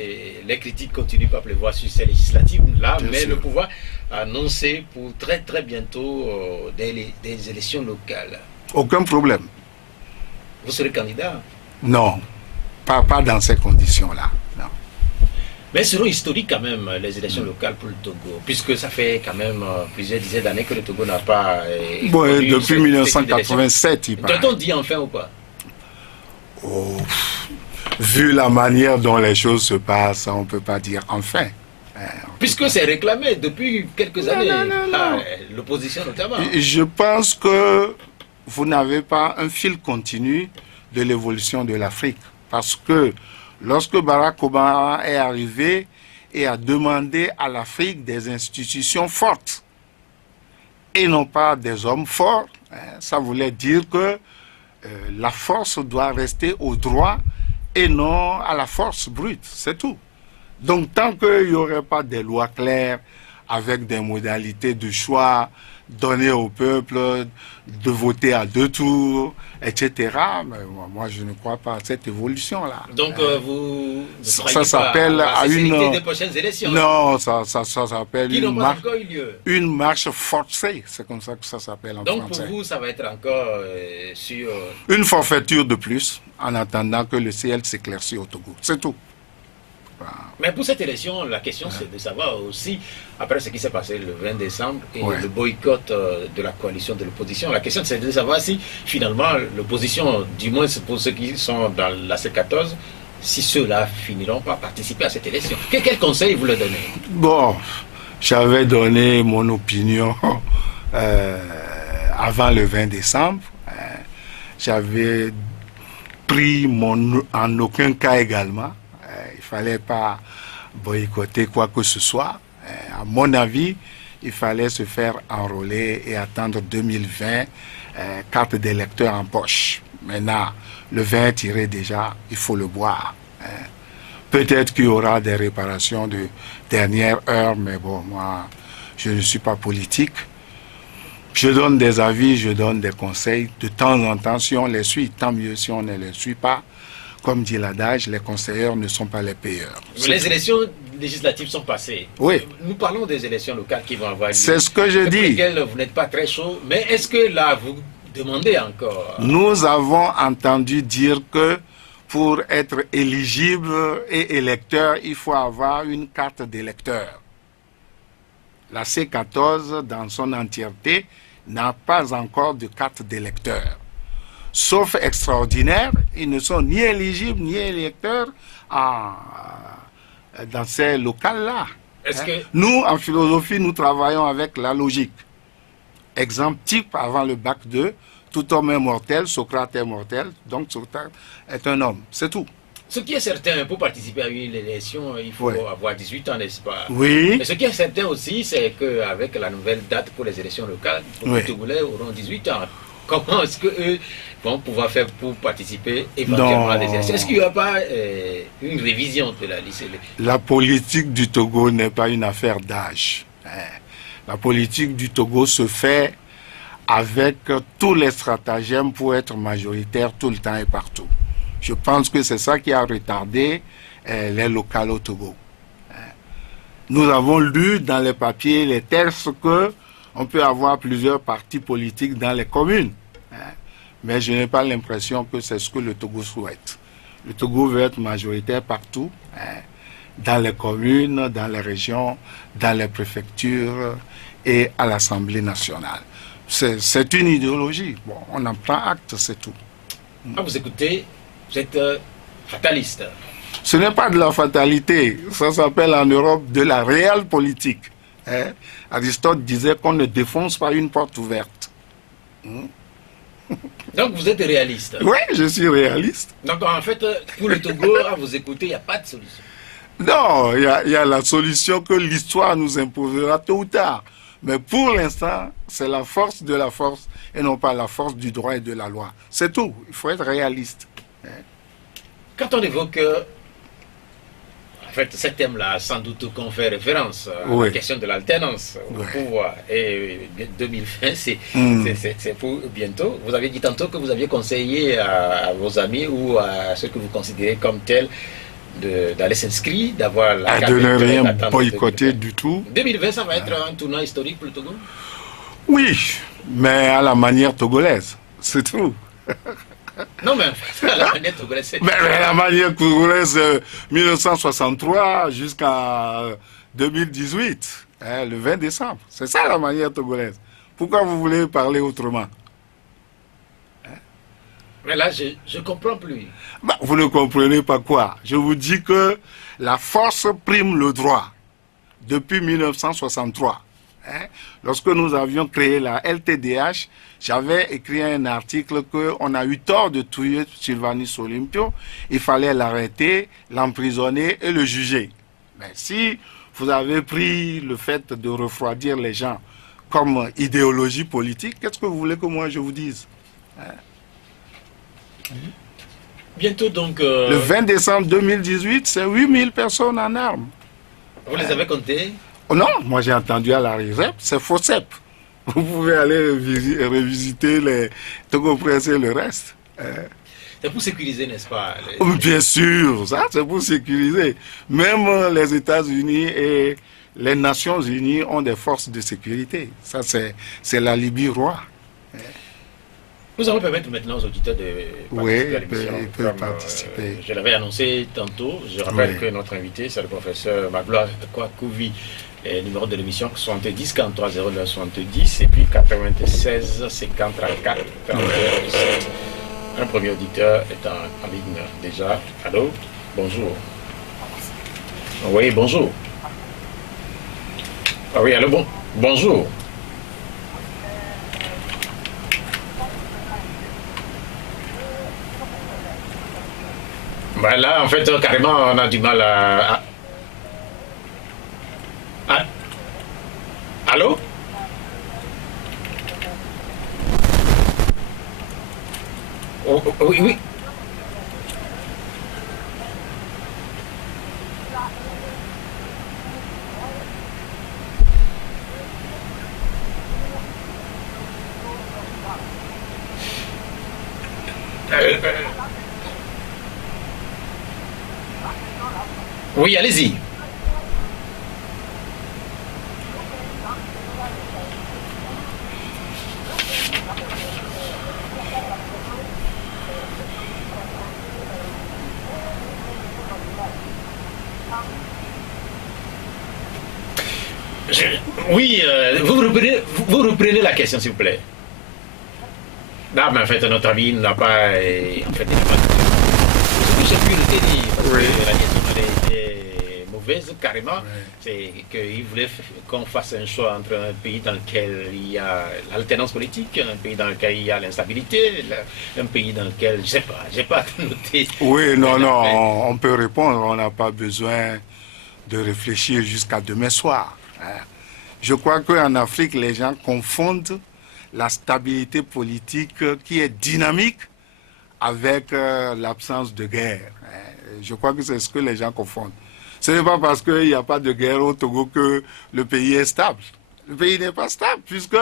les critiques continuent à pleuvoir sur ces législatives-là, Bien mais sûr. le pouvoir a annoncé pour très très bientôt des élections locales. Aucun problème. Vous serez candidat. Non, pas dans ces conditions-là. Non. Mais seront historiques quand même les élections locales pour le Togo, puisque ça fait quand même plusieurs dizaines d'années que le Togo n'a pas... Bon, connu depuis ce type 1987, il d'élection. paraît. Doit-on dire enfin ou pas? Oh, vu la manière dont les choses se passent, on ne peut pas dire enfin. Puisque c'est réclamé depuis quelques années, non. par l'opposition notamment. Je pense que vous n'avez pas un fil continu de l'évolution de l'Afrique. Parce que lorsque Barack Obama est arrivé et a demandé à l'Afrique des institutions fortes et non pas des hommes forts, ça voulait dire que la force doit rester au droit et non à la force brute, c'est tout. Donc tant qu'il n'y aurait pas des lois claires avec des modalités de choix données au peuple, de voter à 2 tours, etc., mais moi je ne crois pas à cette évolution-là. Donc vous ne ça croyez s'appelle pas à à la une... sincérité des prochaines élections? Non, ça s'appelle Qui n'ont pas encore eu lieu. une marche forcée, c'est comme ça que ça s'appelle en Donc français. pour vous, ça va être encore sur... Une forfaiture de plus, en attendant que le ciel s'éclaircisse au Togo. C'est tout. Mais pour cette élection, la question c'est de savoir aussi, après ce qui s'est passé le 20 décembre et Ouais. le boycott de la coalition de l'opposition, la question c'est de savoir si finalement l'opposition, du moins pour ceux qui sont dans la C14, si ceux-là finiront par participer à cette élection. Quel conseil vous leur donnez? Bon, j'avais donné mon opinion avant le 20 décembre. J'avais pris en aucun cas également. Il ne fallait pas boycotter quoi que ce soit. À mon avis, il fallait se faire enrôler et attendre 2020, carte d'électeur en poche. Maintenant, le vin est tiré déjà, il faut le boire. Peut-être qu'il y aura des réparations de dernière heure, mais bon, moi, je ne suis pas politique. Je donne des avis, je donne des conseils. De temps en temps, si on les suit, tant mieux. Si on ne les suit pas, comme dit l'adage, les conseilleurs ne sont pas les payeurs. Les élections législatives sont passées. Oui. Nous parlons des élections locales qui vont avoir lieu. C'est ce que je Pour dis. lesquelles vous n'êtes pas très chaud, mais est-ce que là, vous demandez encore? Nous avons entendu dire que pour être éligible et électeur, il faut avoir une carte d'électeur. la C14 dans son entièreté n'a pas encore de carte d'électeur. Sauf extraordinaire, ils ne sont ni éligibles ni électeurs dans ces locales-là. Nous, en philosophie, nous travaillons avec la logique. Exemple type, avant le bac 2, tout homme est mortel, Socrate est mortel, donc Socrate est un homme. C'est tout. Ce qui est certain, pour participer à une élection, il faut avoir 18 ans, n'est-ce pas? Oui. Mais ce qui est certain aussi, c'est qu'avec la nouvelle date pour les élections locales, les Togolais auront 18 ans. Comment est-ce qu'eux vont pouvoir faire pour participer éventuellement à des élections? Est-ce qu'il n'y a pas une révision de la liste? La politique du Togo n'est pas une affaire d'âge. La politique du Togo se fait avec tous les stratagèmes pour être majoritaire tout le temps et partout. Je pense que c'est ça qui a retardé les locales au Togo. Nous avons lu dans les papiers, les textes, qu'on peut avoir plusieurs partis politiques dans les communes. Mais je n'ai pas l'impression que c'est ce que le Togo souhaite. Le Togo veut être majoritaire partout, dans les communes, dans les régions, dans les préfectures et à l'Assemblée nationale. C'est une idéologie. Bon, on en prend acte, c'est tout. Quand vous écoutez, vous êtes fataliste. Ce n'est pas de la fatalité. Ça s'appelle en Europe de la réelle politique. Aristote disait qu'on ne défonce pas une porte ouverte. Donc vous êtes réaliste. Oui, je suis réaliste. Donc en fait, pour le Togo, à vous écouter, il n'y a pas de solution. Non, il y a la solution que l'histoire nous imposera tôt ou tard. Mais pour l'instant, c'est la force de la force et non pas la force du droit et de la loi. C'est tout. Il faut être réaliste. Quand on évoque, en fait, ce thème-là, sans doute qu'on fait référence à la question de l'alternance au pouvoir. Et 2020, c'est pour bientôt. Vous avez dit tantôt que vous aviez conseillé à vos amis ou à ceux que vous considérez comme tels d'aller s'inscrire, d'avoir la carte. De ne rien boycotter du tout. 2020, ça va être un tournant historique pour le Togo? Oui, mais à la manière togolaise, c'est tout. Non, mais à la manière togolaise, c'est... Mais la manière togolaise, 1963 jusqu'à 2018, le 20 décembre. C'est ça la manière togolaise. Pourquoi vous voulez parler autrement? Mais là, je ne comprends plus. Bah, vous ne comprenez pas quoi? Je vous dis que la force prime le droit depuis 1963. Lorsque nous avions créé la LTDH, j'avais écrit un article qu'on a eu tort de tuer Sylvanus Olympio. Il fallait l'arrêter, l'emprisonner et le juger. Mais si vous avez pris le fait de refroidir les gens comme idéologie politique, qu'est-ce que vous voulez que moi je vous dise? Bientôt donc... Le 20 décembre 2018, c'est 8000 personnes en armes. Vous les avez comptées? Oh non, moi j'ai entendu à la réserve, c'est FOSEP. Vous pouvez aller revisiter les Togo Presse et le reste. C'est pour sécuriser, n'est-ce pas? Bien sûr, ça c'est pour sécuriser. Même les États-Unis et les Nations Unies ont des forces de sécurité. Ça c'est la Libye roi. Nous allons permettre maintenant aux auditeurs de participer à l'émission. Ils peuvent participer. Je l'avais annoncé tantôt. Je rappelle que notre invité, c'est le professeur Magloire Kouvi. Le numéro de l'émission 70 43 09 70 et puis 96 50 34 37. Un premier auditeur est en ligne déjà. Allô? Bonjour. Oui, bonjour. Ah oui, allô, bonjour. Ben là, en fait, carrément, on a du mal à... Allô? Oh, oui, oui. Oui, allez-y. Oui, vous reprenez la question, s'il vous plaît. Non, mais en fait, notre ami n'a pas. En fait, il n'a pas. J'ai pu le tenir parce Oui. que la question elle était mauvaise, carrément. Oui. C'est qu'il voulait qu'on fasse un choix entre un pays dans lequel il y a l'alternance politique, un pays dans lequel il y a l'instabilité, un pays dans lequel, je sais pas, j'ai pas noté. Oui, non, non, on peut répondre. On n'a pas besoin de réfléchir jusqu'à demain soir, hein. Je crois qu'en Afrique, les gens confondent la stabilité politique qui est dynamique avec l'absence de guerre, hein. Je crois que c'est ce que les gens confondent. Ce n'est pas parce qu'il n'y a pas de guerre au Togo que le pays est stable. Le pays n'est pas stable, puisque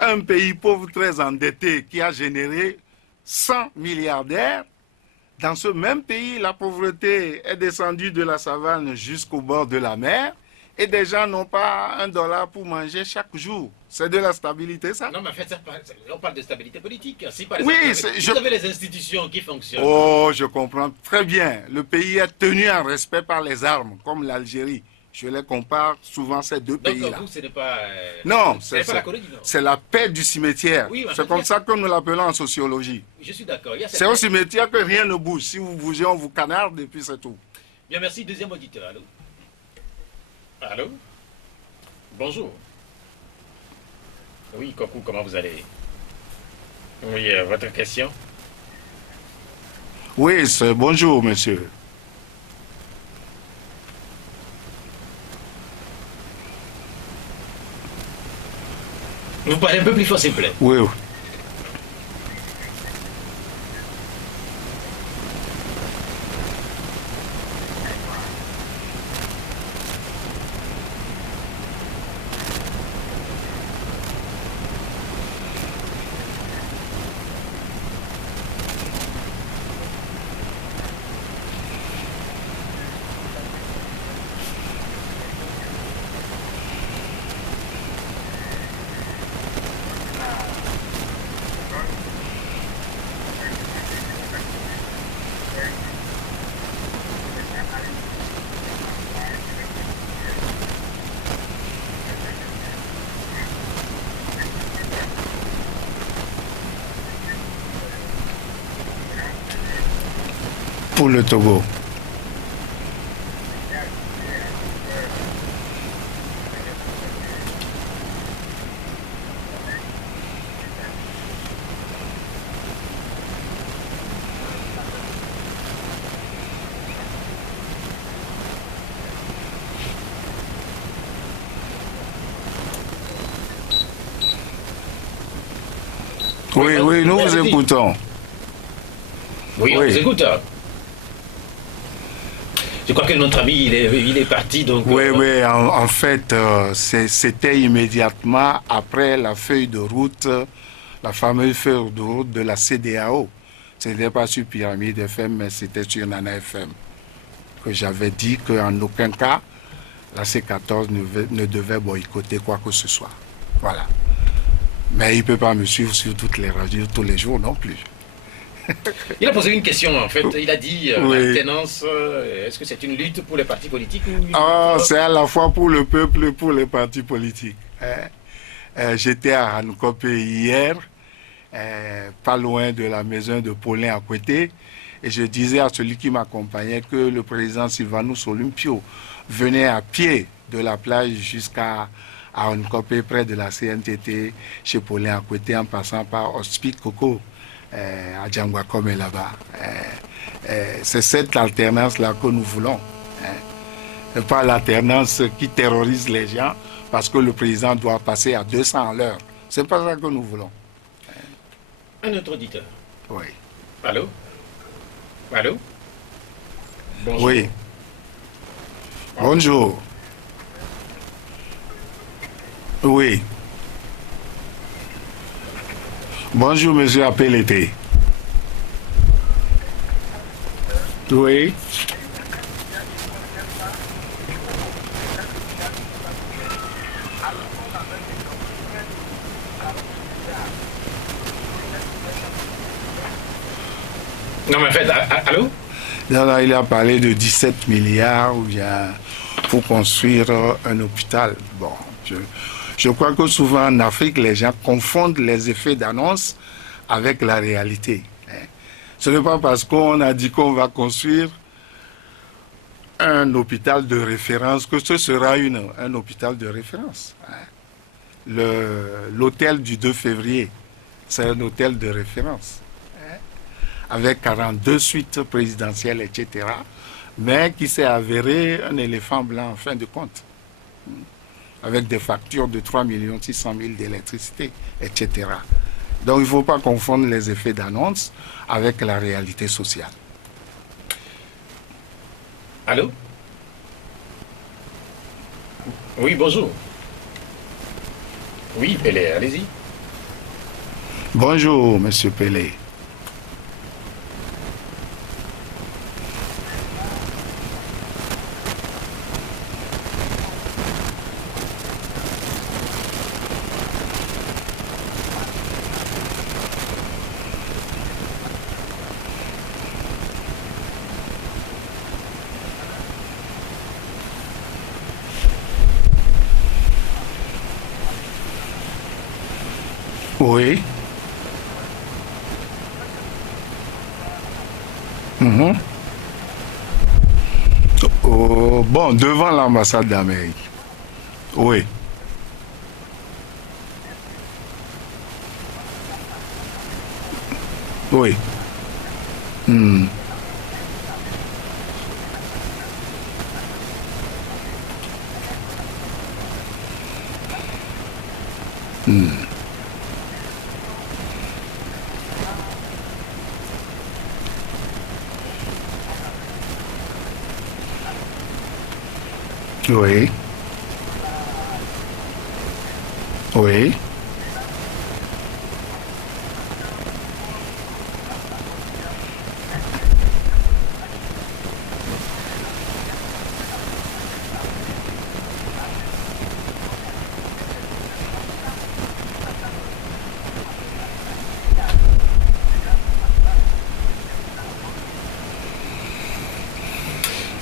un pays pauvre très endetté qui a généré 100 milliardaires, dans ce même pays, la pauvreté est descendue de la savane jusqu'au bord de la mer et des gens n'ont pas $1 pour manger chaque jour. C'est de la stabilité, ça? Non, mais en fait, on parle de stabilité politique. Si par Oui, exemple, vous avez les institutions qui fonctionnent. Oh, je comprends très bien. Le pays est tenu en respect par les armes, comme l'Algérie. Je les compare souvent ces deux Donc, pays-là. vous, ce n'est pas. Non, c'est pas la Corée du Nord. c'est la paix du cimetière. Oui, en c'est fait, comme ça que nous l'appelons en sociologie. Je suis d'accord. C'est au cimetière que rien ne bouge. Si vous bougez, on vous canarde et puis c'est tout. Bien, merci. Deuxième auditeur. Allô? Allô? Bonjour. Oui, coucou, comment vous allez? Oui, votre question? Oui, c'est bonjour, monsieur. Vous parlez un peu plus fort, s'il vous plaît. Oui, oui. Pour le Togo. Oui, oui, nous vous écoutons. Oui, on Oui. vous écoute. Je crois que notre ami, il est parti, donc... Oui, oui, en fait, c'était immédiatement après la feuille de route, la fameuse feuille de route de la CEDEAO. Ce n'était pas sur Pyramide FM, mais c'était sur Nana FM, que j'avais dit qu'en aucun cas, la C14 ne devait boycotter quoi que ce soit. Voilà. Mais il ne peut pas me suivre sur toutes les radios tous les jours non plus. Il a posé une question, en fait. Il a dit, Oui. l'alternance, est-ce que c'est une lutte pour les partis politiques ou une lutte Ah, c'est à la fois pour le peuple et pour les partis politiques, hein. J'étais à Hankope hier, pas loin de la maison de Paulin à côté, et je disais à celui qui m'accompagnait que le président Sylvanus Olympio venait à pied de la plage jusqu'à Hankope, près de la CNTT, chez Paulin à côté, en passant par Hospice Coco, à Djangouakome là-bas. C'est cette alternance-là que nous voulons, hein. C'est pas l'alternance qui terrorise les gens parce que le président doit passer à 200 à l'heure. C'est pas ça que nous voulons. Un autre auditeur. Oui. Allô? Allô? Bonjour. Oui. Bonjour. Oui. Bonjour, monsieur Appelete. Oui. Non, mais en fait, allô? Non, non, il a parlé de 17 milliards ou bien pour construire un hôpital. Bon, je crois que souvent en Afrique, les gens confondent les effets d'annonce avec la réalité. Ce n'est pas parce qu'on a dit qu'on va construire un hôpital de référence que ce sera un hôpital de référence. L'hôtel du 2 février, c'est un hôtel de référence, avec 42 suites présidentielles, etc., mais qui s'est avéré un éléphant blanc en fin de compte, avec des factures de 3 600 000 d'électricité, etc. Donc il ne faut pas confondre les effets d'annonce avec la réalité sociale. Allô? Oui, bonjour. Oui, Pelé, allez-y. Bonjour, Monsieur Pelé. Oui. Mhm. Oh, bon, devant l'ambassade d'Amérique. Oui. Oui. Hmm. Hmm. Oui. Oui.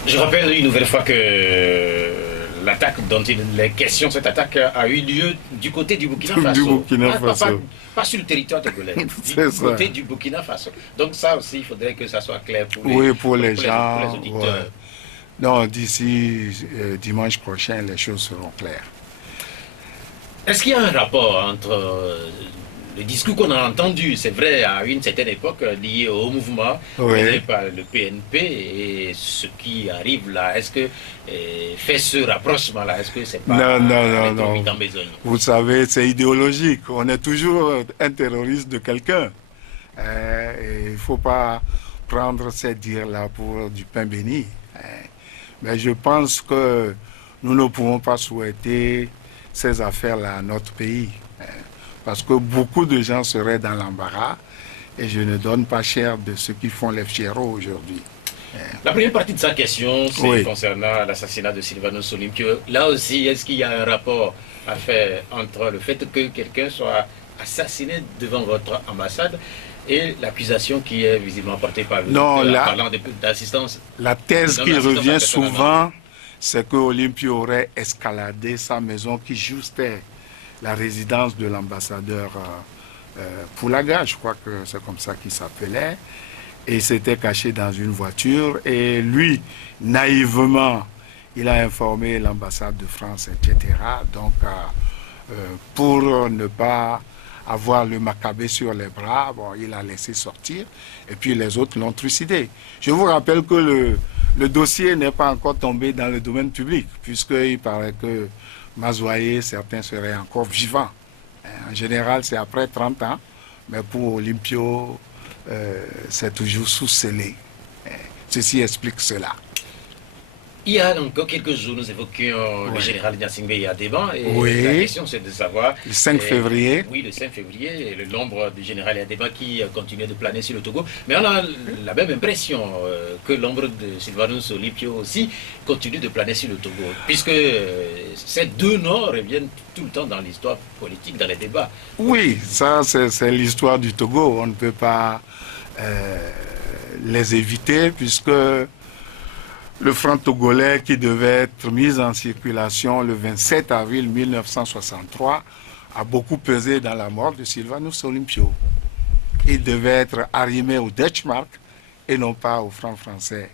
Je rappelle une nouvelle fois que l'attaque dont il est question, cette attaque a eu lieu du côté du Burkina Faso. Du Burkina Faso. Pas sur le territoire togolais, du côté du Burkina Faso. Donc ça aussi, il faudrait que ça soit clair pour les gens. Pour les auditeurs. Ouais. Non, d'ici dimanche prochain, les choses seront claires. Est-ce qu'il y a un rapport entre le discours qu'on a entendu, c'est vrai, à une certaine époque, lié au mouvement mené par le PNP et ce qui arrive là? Est-ce que fait ce rapprochement-là? Est-ce que c'est pas non. Vous savez, c'est idéologique. On est toujours un terroriste de quelqu'un. Il ne faut pas prendre ces dires-là pour du pain béni. Mais je pense que nous ne pouvons pas souhaiter ces affaires-là à notre pays. Parce que beaucoup de gens seraient dans l'embarras et je ne donne pas cher de ceux qui font les fierros aujourd'hui. La première partie de sa question, c'est concernant l'assassinat de Sylvanus Olympio. Là aussi, est-ce qu'il y a un rapport à faire entre le fait que quelqu'un soit assassiné devant votre ambassade et l'accusation qui est visiblement portée par le parlant d'assistance? La thèse qui revient souvent, c'est que Olympio aurait escaladé sa maison qui justait la résidence de l'ambassadeur Poulaga, je crois que c'est comme ça qu'il s'appelait, et s'était caché dans une voiture. Et lui, naïvement, il a informé l'ambassade de France, etc. Donc, pour ne pas avoir le Maccabée sur les bras, bon, il a laissé sortir, et puis les autres l'ont trucidé. Je vous rappelle que le dossier n'est pas encore tombé dans le domaine public, puisqu'il paraît que Mazoyer, certains seraient encore vivants. En général, c'est après 30 ans, mais pour Olympio, c'est toujours sous scellé. Ceci explique cela. Il y a encore quelques jours, nous évoquions le général Gnassingbé Yadéban, et la question c'est de savoir... Le 5 février. Oui, le 5 février, l'ombre du général Yadéban qui continuait de planer sur le Togo. Mais on a la même impression que l'ombre de Sylvanus Olympio aussi continue de planer sur le Togo, puisque ces deux noms reviennent tout le temps dans l'histoire politique, dans les débats. Oui, ça c'est l'histoire du Togo. On ne peut pas les éviter, puisque le franc togolais qui devait être mis en circulation le 27 avril 1963 a beaucoup pesé dans la mort de Sylvanus Olympio. Il devait être arrimé au Deutschmark et non pas au franc français.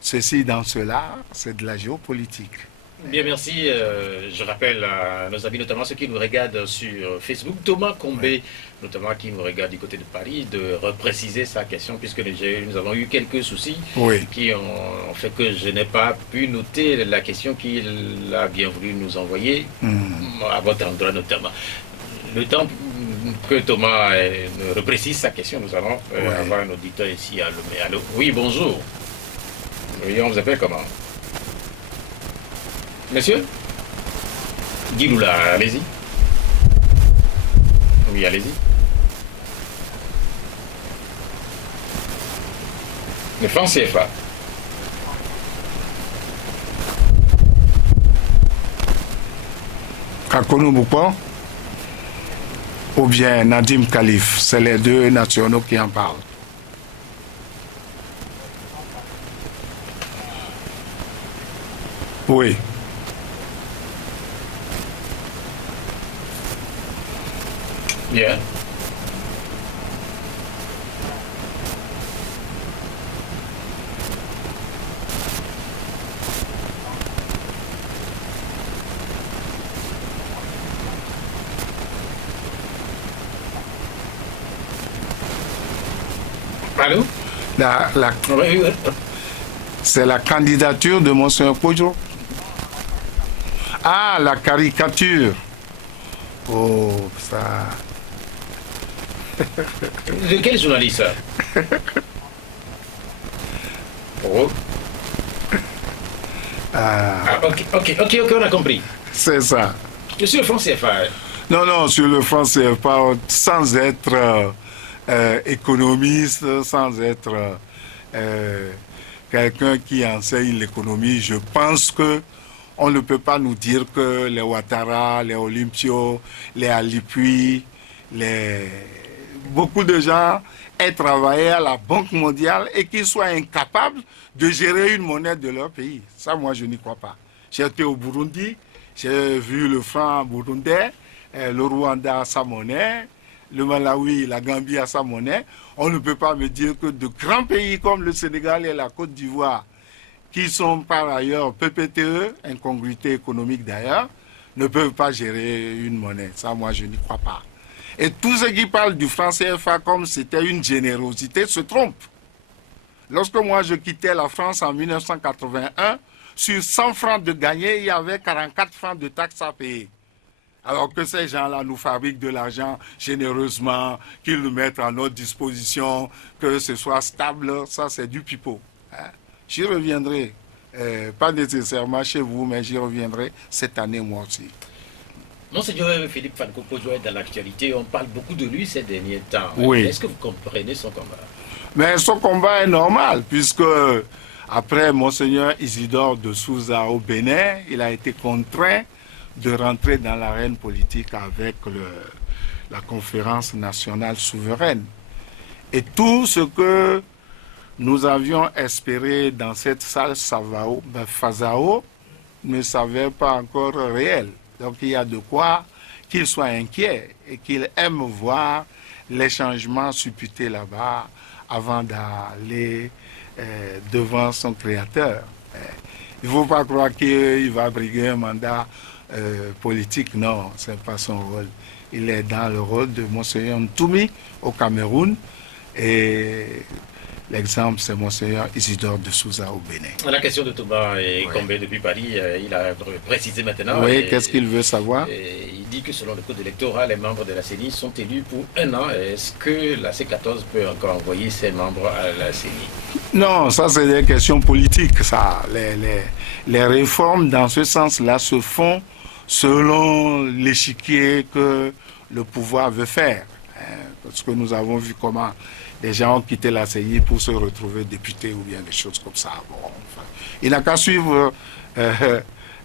Ceci dans cela, c'est de la géopolitique. Bien, merci. Je rappelle à nos amis, notamment ceux qui nous regardent sur Facebook, Thomas Combé, notamment qui nous regarde du côté de Paris, de repréciser sa question, puisque nous avons eu quelques soucis qui ont fait que je n'ai pas pu noter la question qu'il a bien voulu nous envoyer, à votre endroit notamment. Le temps que Thomas reprécise sa question, nous allons avoir un auditeur ici à Lomé. Allô? Oui, bonjour. Oui, on vous appelle comment? Monsieur? Guy Lula, allez-y. Oui, allez-y. Le franc CFA. Kakonou Boukwan ou bien Nadim Khalif, c'est les deux nationaux qui en parlent. Oui. Bien. Allô? C'est la candidature de Monseigneur Kodjo. Ah, la caricature. Oh, ça. De quel journaliste ça? Oh. Ok, on a compris. C'est ça. Sur le franc CFA. Non, sur le franc CFA, sans être économiste, sans être quelqu'un qui enseigne l'économie, je pense que on ne peut pas nous dire que les Ouattara, les Olympio, les Alipui, beaucoup de gens aient travaillé à la Banque mondiale et qu'ils soient incapables de gérer une monnaie de leur pays. Ça, moi, je n'y crois pas. J'ai été au Burundi, j'ai vu le franc burundais, le Rwanda a sa monnaie, le Malawi, la Gambie a sa monnaie. On ne peut pas me dire que de grands pays comme le Sénégal et la Côte d'Ivoire, qui sont par ailleurs PPTE, incongruité économique d'ailleurs, ne peuvent pas gérer une monnaie. Ça, moi, je n'y crois pas. Et tous ceux qui parlent du franc CFA comme c'était une générosité se trompent. Lorsque moi, je quittais la France en 1981, sur 100 francs de gagné, il y avait 44 francs de taxes à payer. Alors que ces gens-là nous fabriquent de l'argent généreusement, qu'ils nous mettent à notre disposition, que ce soit stable, ça c'est du pipeau. Hein? J'y reviendrai, pas nécessairement chez vous, mais j'y reviendrai cette année moi aussi. Monseigneur Philippe Fanko Kodjo est dans l'actualité, on parle beaucoup de lui ces derniers temps. Oui. Est-ce que vous comprenez son combat? Mais son combat est normal, puisque après Monseigneur Isidore de Souza au Bénin, il a été contraint de rentrer dans l'arène politique avec la conférence nationale souveraine. Et tout ce que nous avions espéré dans cette salle Fazao ne s'avère pas encore réel. Donc il y a de quoi qu'il soit inquiet et qu'il aime voir les changements supputés là-bas avant d'aller devant son créateur. Il ne faut pas croire qu'il va briguer un mandat politique, non, ce n'est pas son rôle. Il est dans le rôle de Monseigneur Ntoumi au Cameroun et l'exemple c'est Monseigneur Isidore de Souza au Bénin. La question de Thomas est Combé depuis Paris, il a précisé maintenant. Oui, qu'est-ce qu'il veut savoir? Il dit que selon le code électoral, les membres de la CENI sont élus pour 1 an. Est-ce que la C14 peut encore envoyer ses membres à la CENI? Non, ça c'est des questions politiques. Ça. Les réformes dans ce sens-là se font selon l'échiquier que le pouvoir veut faire. Parce que nous avons vu comment des gens ont quitté la CENI pour se retrouver députés ou bien des choses comme ça. Bon, enfin, il n'a qu'à suivre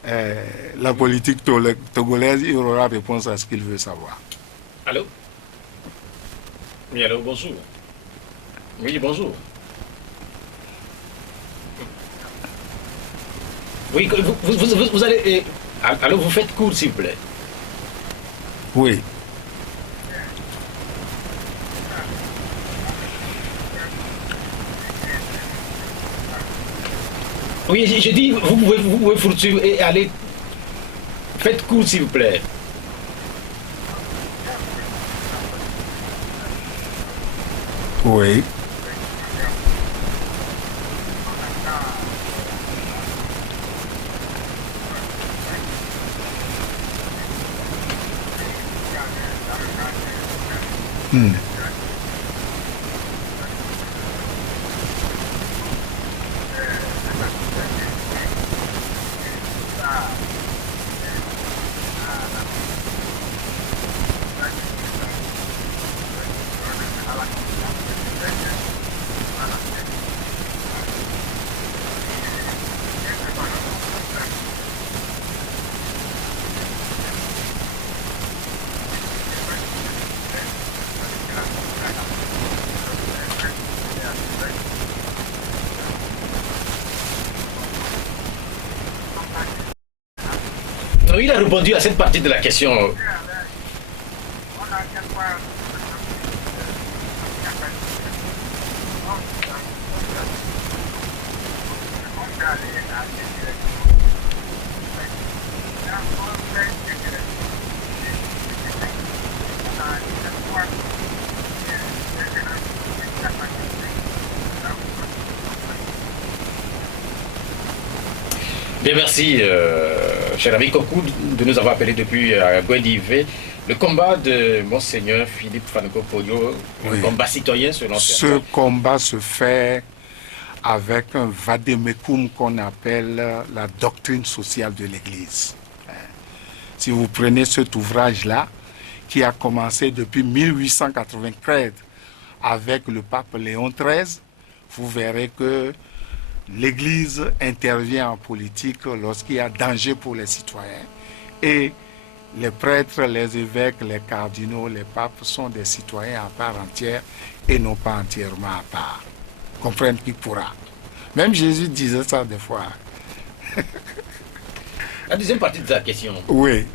la politique togolaise, il aura réponse à ce qu'il veut savoir. Allô? Oui, allô, bonjour. Oui, bonjour. Oui, vous allez... alors vous faites court, s'il vous plaît. Oui. Oui, j'ai dit, vous pouvez poursuivre et aller... Faites court, s'il vous plaît. Oui. Il a répondu à cette partie de la question. Bien, merci, cher ami Kokou, de nous avoir appelé depuis Guédivé. Le combat de Monseigneur Philippe Fanoko Poyo, Oui. un combat citoyen selon Ce combat se fait avec un vademecum qu'on appelle la doctrine sociale de l'Église. Si vous prenez cet ouvrage-là, qui a commencé depuis 1893 avec le pape Léon XIII, vous verrez que l'Église intervient en politique lorsqu'il y a danger pour les citoyens. Et les prêtres, les évêques, les cardinaux, les papes sont des citoyens à part entière et non pas entièrement à part. Comprendre qui pourra. Même Jésus disait ça des fois. La deuxième partie de la question, Oui,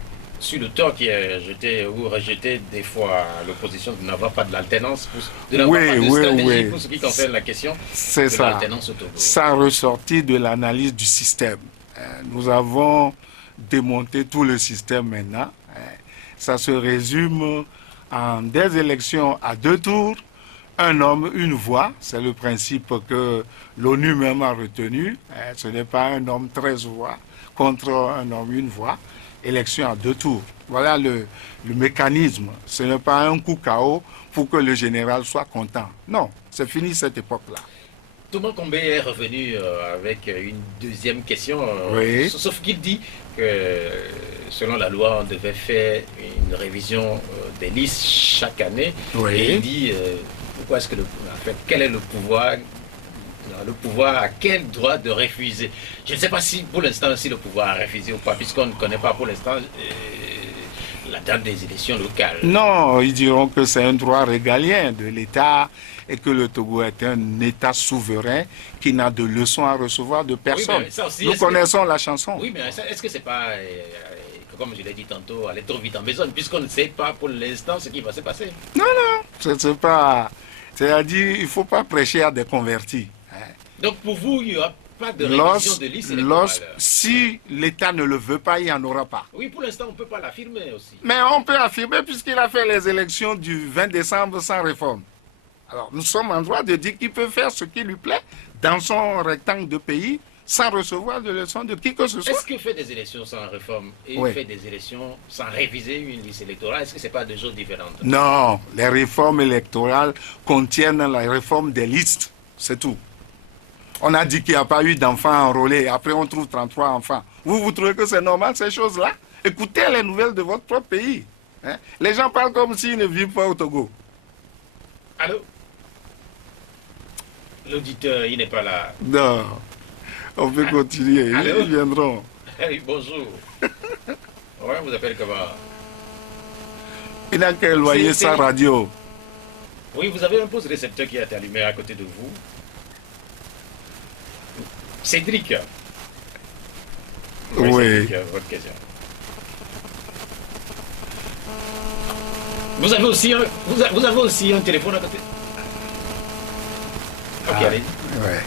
sur le tort qui est jeté ou rejeté des fois à l'opposition de n'avoir pas de l'alternance, de n'avoir pas de stratégie pour ce qui concerne la question c'est de ça. l'alternance au Togo. Ça ressortit de l'analyse du système. Nous avons démonté tout le système maintenant. Ça se résume en des élections à 2 tours, un homme, une voix. C'est le principe que l'ONU même a retenu. Ce n'est pas un homme 13 voix contre un homme, une voix. Élection à 2 tours. Voilà le mécanisme. Ce n'est pas un coup KO pour que le général soit content. Non, c'est fini cette époque-là. Thomas Combé est revenu avec une deuxième question, Oui. sauf qu'il dit que selon la loi, on devait faire une révision des listes chaque année. Oui. Et il dit pourquoi est-ce que en fait, quel est le pouvoir a quel droit de refuser? Je ne sais pas si pour l'instant si le pouvoir a refusé ou pas, puisqu'on ne connaît pas pour l'instant la date des élections locales. Non, ils diront que c'est un droit régalien de l'État et que le Togo est un État souverain qui n'a de leçons à recevoir de personne. Oui, ça aussi, nous connaissons la chanson. Oui, mais est-ce que c'est pas, comme je l'ai dit tantôt, aller trop vite en besogne, puisqu'on ne sait pas pour l'instant ce qui va se passer? Non, c'est pas... C'est-à-dire, il ne faut pas prêcher à des convertis. Donc pour vous, il n'y aura pas de révision de liste électorale? Si l'État ne le veut pas, il n'y en aura pas. Oui, pour l'instant, on ne peut pas l'affirmer aussi. Mais on peut affirmer puisqu'il a fait les élections du 20 décembre sans réforme. Alors, nous sommes en droit de dire qu'il peut faire ce qui lui plaît dans son rectangle de pays sans recevoir de leçons de qui que ce soit. Est-ce que fait des élections sans réforme et fait des élections sans réviser une liste électorale, est-ce que ce n'est pas deux choses différentes? Non, les réformes électorales contiennent la réforme des listes, c'est tout. On a dit qu'il n'y a pas eu d'enfants enrôlés, après on trouve 33 enfants. Vous trouvez que c'est normal ces choses-là? Écoutez les nouvelles de votre propre pays. Les gens parlent comme s'ils ne vivent pas au Togo. Allô? L'auditeur, il n'est pas là. Non, on peut continuer, Allô? ils viendront. Hey, bonjour. Ouais, vous appelez comment? Il n'a qu'à éloigner sa radio. Oui, vous avez un poste récepteur qui est allumé à côté de vous. Cédric. Oui. C'est votre question. Vous avez aussi un téléphone à côté? Ok, allez. Ouais.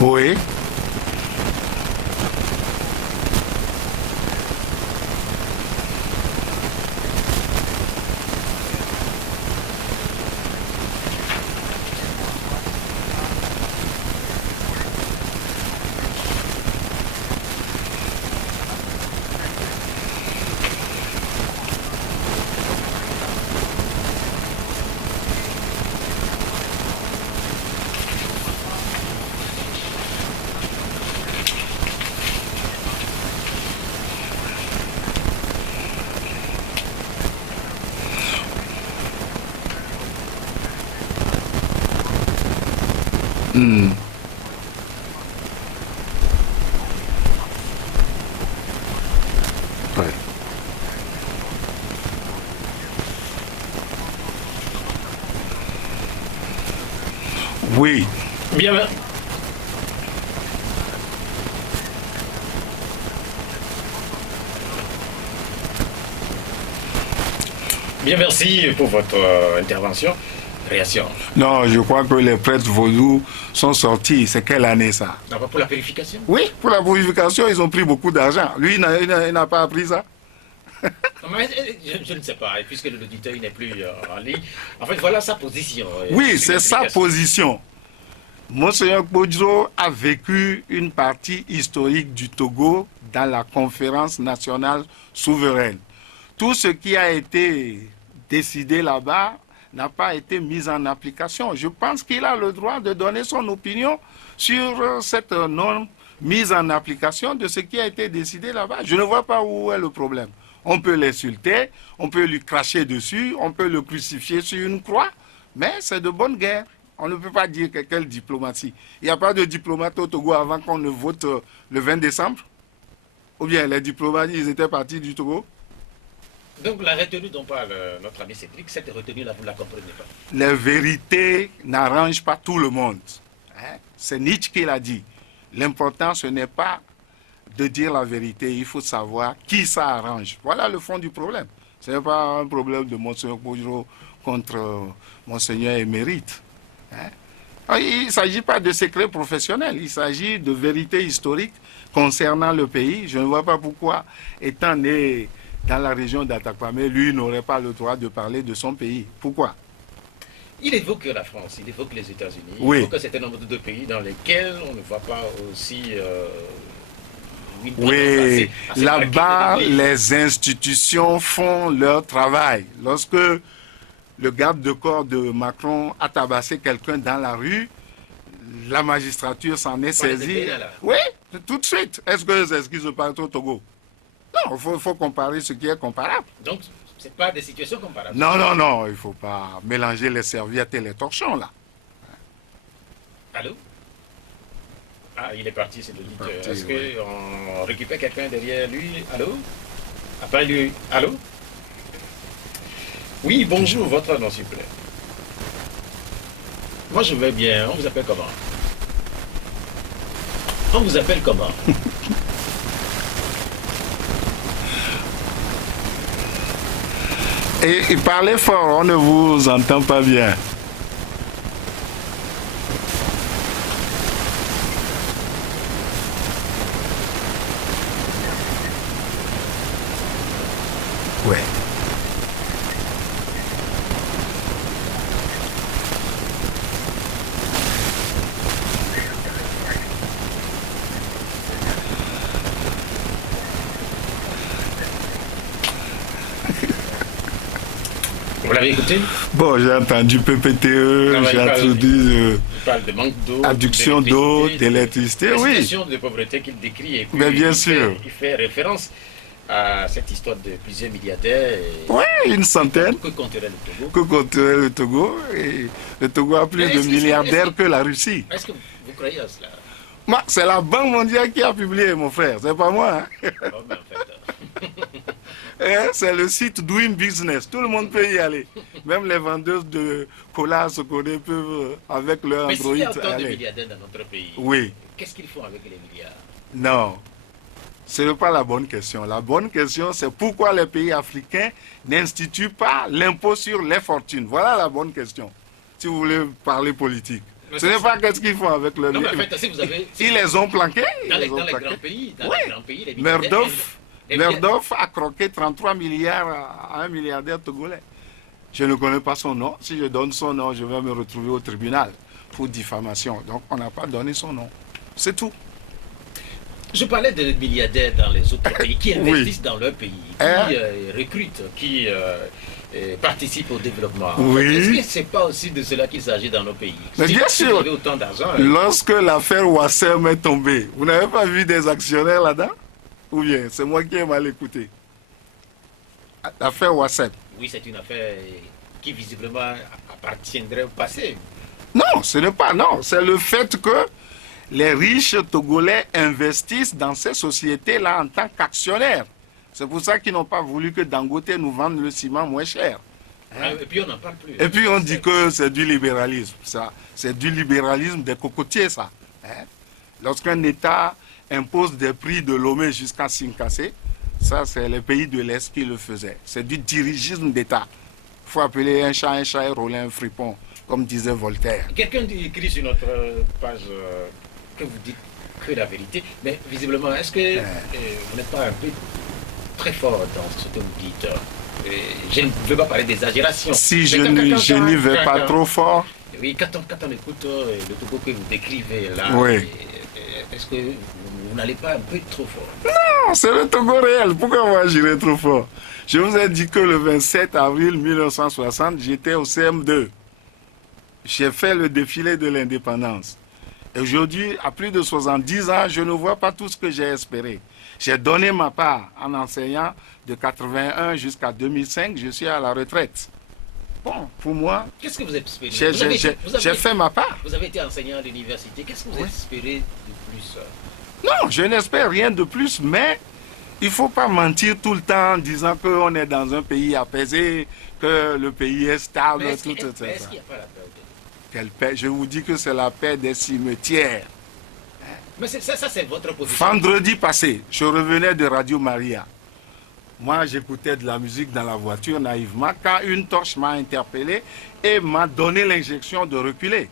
Oui. Hmm. Ouais. Oui. Bien, bien, merci pour votre intervention. Réaction. Non, je crois que les prêtres vaudous sont sortis. C'est quelle année ça? D'abord pour la purification. Oui, pour la purification, ils ont pris beaucoup d'argent. Lui, il n'a pas appris ça. Non, mais, je ne sais pas, et puisque l'auditeur n'est plus en ligne. En fait, voilà sa position. Oui, c'est sa position. Monseigneur Kpodjo a vécu une partie historique du Togo dans la conférence nationale souveraine. Tout ce qui a été décidé là-bas n'a pas été mis en application. Je pense qu'il a le droit de donner son opinion sur cette non-mise en application de ce qui a été décidé là-bas. Je ne vois pas où est le problème. On peut l'insulter, on peut lui cracher dessus, on peut le crucifier sur une croix, mais c'est de bonne guerre. On ne peut pas dire que quelle diplomatie. Il n'y a pas de diplomate au Togo avant qu'on ne vote le 20 décembre? Ou bien les diplomates, ils étaient partis du Togo? Donc la retenue dont parle notre ami Cédric, cette retenue-là, vous ne la comprenez pas? Les vérités n'arrangent pas tout le monde. Hein? C'est Nietzsche qui l'a dit. L'important, ce n'est pas de dire la vérité, il faut savoir qui ça arrange. Voilà le fond du problème. Ce n'est pas un problème de Monseigneur Kpodjo contre Monseigneur émérite. Hein? Il ne s'agit pas de secret professionnel, il s'agit de vérité historique concernant le pays. Je ne vois pas pourquoi, étant né dans la région d'Atakwame, lui n'aurait pas le droit de parler de son pays. Pourquoi? Il évoque la France, il évoque les États-Unis, oui. Il évoque un certain nombre de pays dans lesquels on ne voit pas aussi... oui, là-bas, les institutions font leur travail. Lorsque le garde de corps de Macron a tabassé quelqu'un dans la rue, la magistrature s'en est saisie. Oui, tout de suite. Est-ce que c'est ce qui se passe au Togo? Non, il faut comparer ce qui est comparable. Donc, ce n'est pas des situations comparables. Non, non, non, il ne faut pas mélanger les serviettes et les torchons, là. Allô? Ah, il est parti, c'est l'auditeur. Est-ce qu'on récupère quelqu'un derrière lui? Allô? Après lui, allô? Oui, bonjour, votre nom, s'il vous plaît. Moi, je vais bien. On vous appelle comment? On vous appelle comment? Et il parlait fort, on ne vous entend pas bien. Ouais. Vous l'avez écouté? Bon, j'ai entendu PPTE, j'ai entendu adduction d'eau, d'électricité, oui. La situation de pauvreté qu'il décrit. Et puis, mais bien sûr. Il fait référence à cette histoire de plusieurs milliardaires. Oui, une centaine. Que compterait le Togo? Que compterait le Togo? Et le Togo a plus de milliardaires que la Russie. Est-ce que vous croyez à cela? C'est la Banque mondiale qui a publié, mon frère, c'est pas moi. Hein. Oh, mais en fait, C'est le site Doing Business. Tout le monde peut y aller. Même les vendeuses de cola se connaissent, peuvent avec leur Mais Android s'il y a autant de aller. milliardaires dans notre pays, Oui. qu'est-ce qu'ils font avec les milliards? Non. Ce n'est pas la bonne question. La bonne question, c'est pourquoi les pays africains n'instituent pas l'impôt sur les fortunes. Voilà la bonne question. Si vous voulez parler politique. Ce n'est pas qu'est-ce qu'ils font avec le Non, mais en fait, si vous avez... Ils les ont planqués. Dans les ils les ont grands planqués. pays, Oui. les grands pays, les milliardaires... Murdoch a croqué 33 milliards à un milliardaire togolais. Je ne connais pas son nom. Si je donne son nom, je vais me retrouver au tribunal pour diffamation. Donc, on n'a pas donné son nom. C'est tout. Je parlais de milliardaires dans les autres pays qui investissent dans leur pays, qui recrutent, qui participent au développement. Oui. Est-ce que ce n'est pas aussi de cela qu'il s'agit dans nos pays? Mais bien Si sûr. vous avez autant d'argent... Lorsque l'affaire Wassem est tombée, vous n'avez pas vu des actionnaires là-dedans? Ou bien c'est moi qui ai mal écouté? L'affaire Wassem. Oui, c'est une affaire qui visiblement appartiendrait au passé. Non, ce n'est pas, non. C'est le fait que les riches Togolais investissent dans ces sociétés-là en tant qu'actionnaires. C'est pour ça qu'ils n'ont pas voulu que Dangote nous vende le ciment moins cher. Et puis on n'en parle plus. Et puis on dit que c'est du libéralisme. Ça, c'est du libéralisme des cocotiers, ça. Lorsqu'un État impose des prix de Lomé jusqu'à Sinkassé, ça c'est les pays de l'Est qui le faisaient. C'est du dirigisme d'État. Il faut appeler un chat et rouler un fripon, comme disait Voltaire. Quelqu'un écrit sur notre page que vous dites que la vérité, mais visiblement, est-ce que vous n'êtes pas un peu très fort dans ce que vous dites? Je ne veux pas parler d'exagération. Si je n'y vais pas trop fort. Oui, quand on écoute le Togo que vous décrivez là, oui. Est-ce que vous n'allez pas un peu trop fort? Non, c'est le Togo réel. Pourquoi moi j'irai trop fort? Je vous ai dit que le 27 avril 1960, j'étais au CM2. J'ai fait le défilé de l'indépendance. Et aujourd'hui, à plus de 70 ans, je ne vois pas tout ce que j'ai espéré. J'ai donné ma part en enseignant de 81 jusqu'à 2005. Je suis à la retraite. Bon, pour moi... Qu'est-ce que vous espérez? J'ai fait ma part. Vous avez été enseignant à l'université. Qu'est-ce que vous espérez de plus? Non, je n'espère rien de plus, mais il ne faut pas mentir tout le temps en disant qu'on est dans un pays apaisé, que le pays est stable. Est-ce qu'il n'y a pas la paix? Quelle paix? Je vous dis que c'est la paix des cimetières. Mais ça c'est votre position. Vendredi passé, je revenais de Radio Maria. Moi, j'écoutais de la musique dans la voiture naïvement, quand une torche m'a interpellé et m'a donné l'injection de reculer.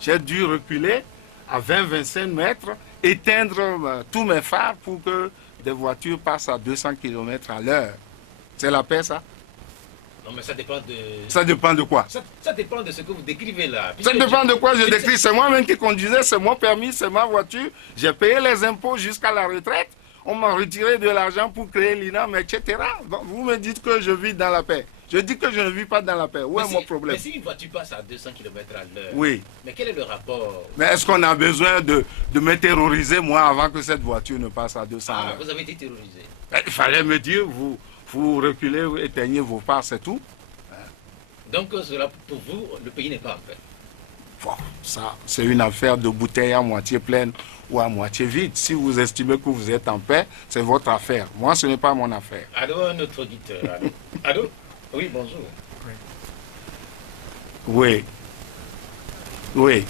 J'ai dû reculer à 20-25 mètres, éteindre tous mes phares pour que des voitures passent à 200 km à l'heure. C'est la paix, ça? Non, mais ça dépend de... Ça dépend de quoi? Ça dépend de ce que vous décrivez là. Ça dépend de quoi je décris. C'est moi-même qui conduisais, c'est mon permis, c'est ma voiture. J'ai payé les impôts jusqu'à la retraite. On m'a retiré de l'argent pour créer l'INAM, etc. Donc, vous me dites que je vis dans la paix. Je dis que je ne vis pas dans la paix. Où est mon problème? Mais si une voiture passe à 200 km à l'heure, oui. Mais quel est le rapport? Mais est-ce qu'on a besoin de me terroriser, moi, avant que cette voiture ne passe à 200 à l'heure? Vous avez été terrorisé. Il fallait me dire, vous reculez, vous éteignez vos parts, c'est tout. Donc, pour vous, le pays n'est pas en paix? Bon, ça, c'est une affaire de bouteille à moitié pleine ou à moitié vide. Si vous estimez que vous êtes en paix, c'est votre affaire. Moi, ce n'est pas mon affaire. Allô, notre auditeur. Allô? Oui, bonjour. Oui. Oui.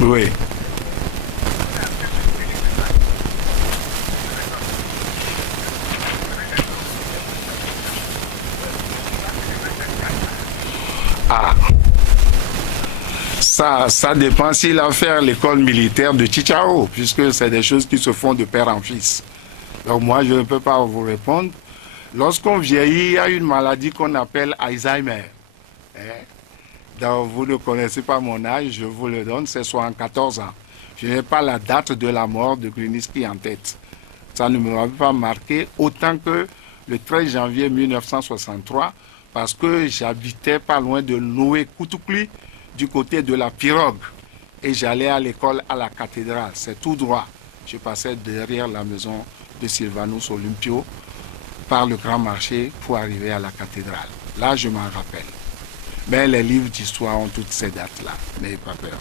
Oui. Ah. Ça dépend s'il a fait l'école militaire de Chichao, puisque c'est des choses qui se font de père en fils. Donc moi, je ne peux pas vous répondre. Lorsqu'on vieillit, il y a une maladie qu'on appelle Alzheimer. Donc vous ne connaissez pas mon âge, je vous le donne, c'est 74 ans. Je n'ai pas la date de la mort de Gruniski en tête. Ça ne m'avait pas marqué autant que le 13 janvier 1963, parce que j'habitais pas loin de Noé Koutoukli, du côté de la Pirogue. Et j'allais à l'école à la cathédrale, c'est tout droit. Je passais derrière la maison de Sylvanus Olympio. par le grand marché pour arriver à la cathédrale. Là, je m'en rappelle. Mais les livres d'histoire ont toutes ces dates-là. N'ayez pas peur.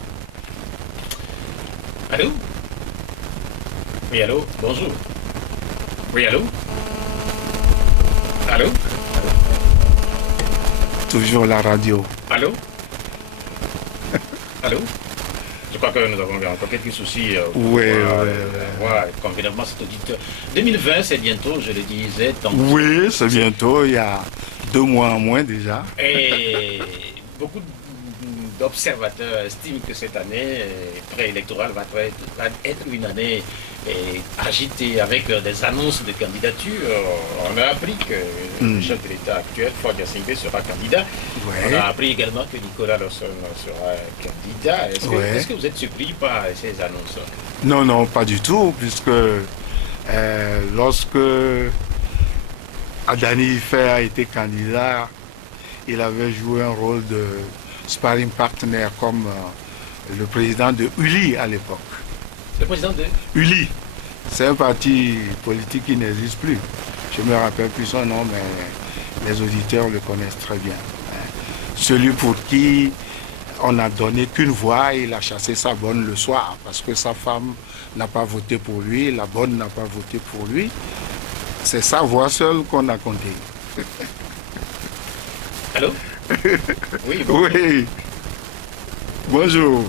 Allô? Oui, allô? Bonjour. Oui, allô? Allô? Toujours la radio. Allô? Allô? Je crois que nous avons encore quelques soucis. Oui. Convenablement cet auditeur. 2020, c'est bientôt, je le disais. Oui, c'est bientôt. Il y a 2 mois en moins déjà. Et beaucoup d'observateurs estiment que cette année préélectorale va être une année agitée avec des annonces de candidature. On a appris que le chef de l'État actuel, Faure Gnassingbé, sera candidat. Ouais. On a appris également que Nicolas Lawson sera candidat. Est-ce que vous êtes surpris par ces annonces? Non, non, pas du tout, puisque lorsque Adani Ife a été candidat, il avait joué un rôle de sparring partner comme le président de ULI à l'époque. Le président de ULI, c'est un parti politique qui n'existe plus. Je ne me rappelle plus son nom, mais les auditeurs le connaissent très bien. Celui pour qui on n'a donné qu'une voix, il a chassé sa bonne le soir parce que sa femme n'a pas voté pour lui, la bonne n'a pas voté pour lui. C'est sa voix seule qu'on a comptée. Allô? Oui, bon. Oui. Bonjour.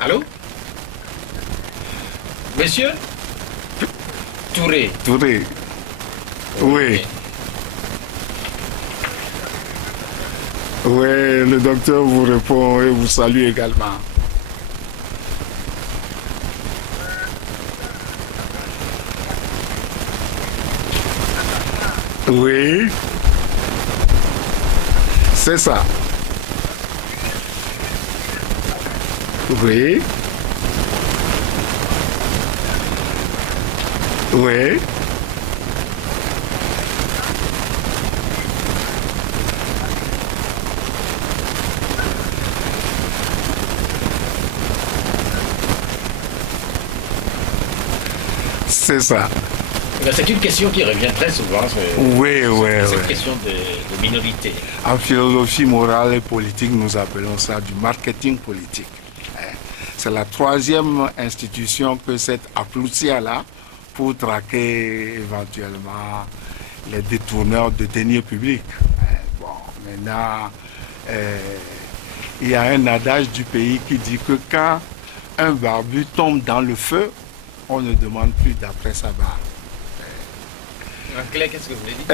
Allô? Monsieur Touré. Touré. Oui. Oui, le docteur vous répond et vous salue également. Oui. C'est ça. Oui. Oui. C'est ça. C'est une question qui revient très souvent. Oui. Cette question de minorité. En philosophie morale et politique, nous appelons ça du marketing politique. C'est la 3e institution que cette applaudie-là pour traquer éventuellement les détourneurs de deniers publics. Bon, maintenant, il y a un adage du pays qui dit que quand un barbu tombe dans le feu, on ne demande plus d'après sa barbe. En clair, qu'est-ce que vous voulez dire?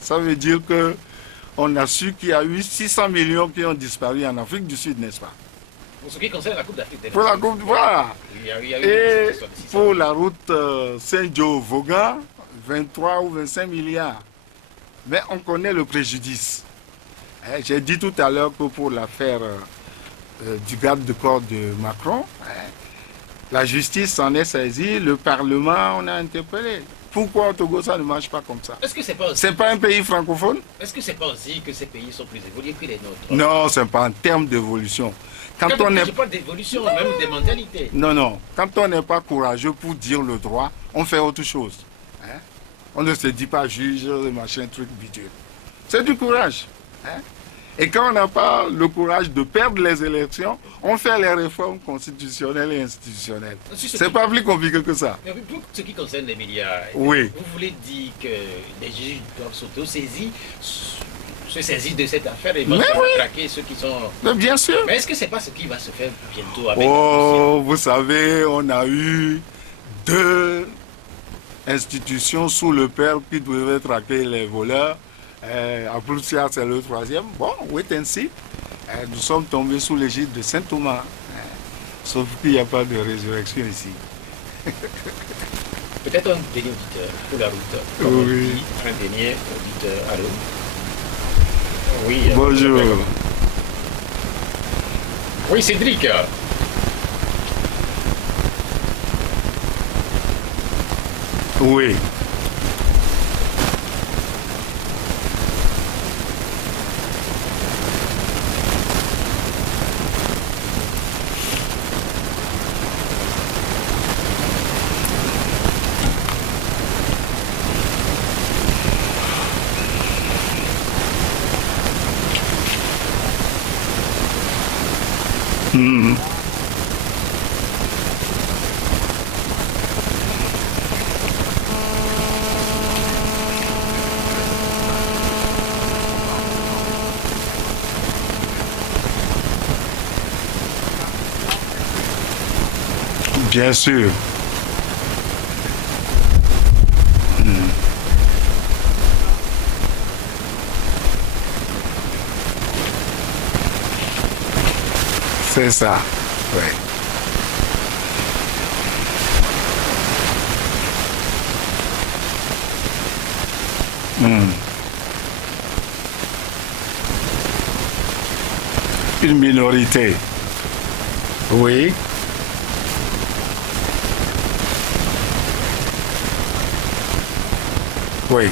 Ça veut dire que on a su qu'il y a eu 600 millions qui ont disparu en Afrique du Sud, n'est-ce pas? Pour ce qui concerne la Coupe d'Afrique des Pour la Coupe, voilà. Il y a eu Et pour la route Saint-Joe-Vaughan, 23 ou 25 milliards. Mais on connaît le préjudice. J'ai dit tout à l'heure que pour l'affaire du garde de corps de Macron, la justice s'en est saisie, le Parlement, on a interpellé. Pourquoi au Togo ça ne marche pas comme ça? Est-ce que c'est pas aussi... C'est pas un pays francophone? Est-ce que c'est pas aussi que ces pays sont plus évolués que les nôtres? Non, c'est pas en termes d'évolution. Je parle d'évolution, même des mentalités. Non. Quand on n'est pas courageux pour dire le droit, on fait autre chose. On ne se dit pas juge, machin, truc bidule. C'est du courage. Et quand on n'a pas le courage de perdre les élections, on fait les réformes constitutionnelles et institutionnelles. C'est pas plus compliqué que ça. Mais pour ce qui concerne les milliards, oui. Vous voulez dire que les juges doivent s'auto-saisir, se saisir de cette affaire et traquer ceux qui sont... Mais bien sûr. Mais est-ce que c'est pas ce qui va se faire bientôt avec vous savez, on a eu 2 institutions sous le père qui devaient traquer les voleurs. Applaudissements, c'est le 3e. Bon, wait and see. Nous sommes tombés sous l'égide de Saint Thomas. Sauf qu'il n'y a pas de résurrection ici. Peut-être un dernier auditeur pour la route. Oui. Un dernier auditeur. Allô? Oui. Bonjour. Oui, Cédric. Oui. Mhm. Bien sûr. C'est ça. Oui. Une minorité. Oui. Oui.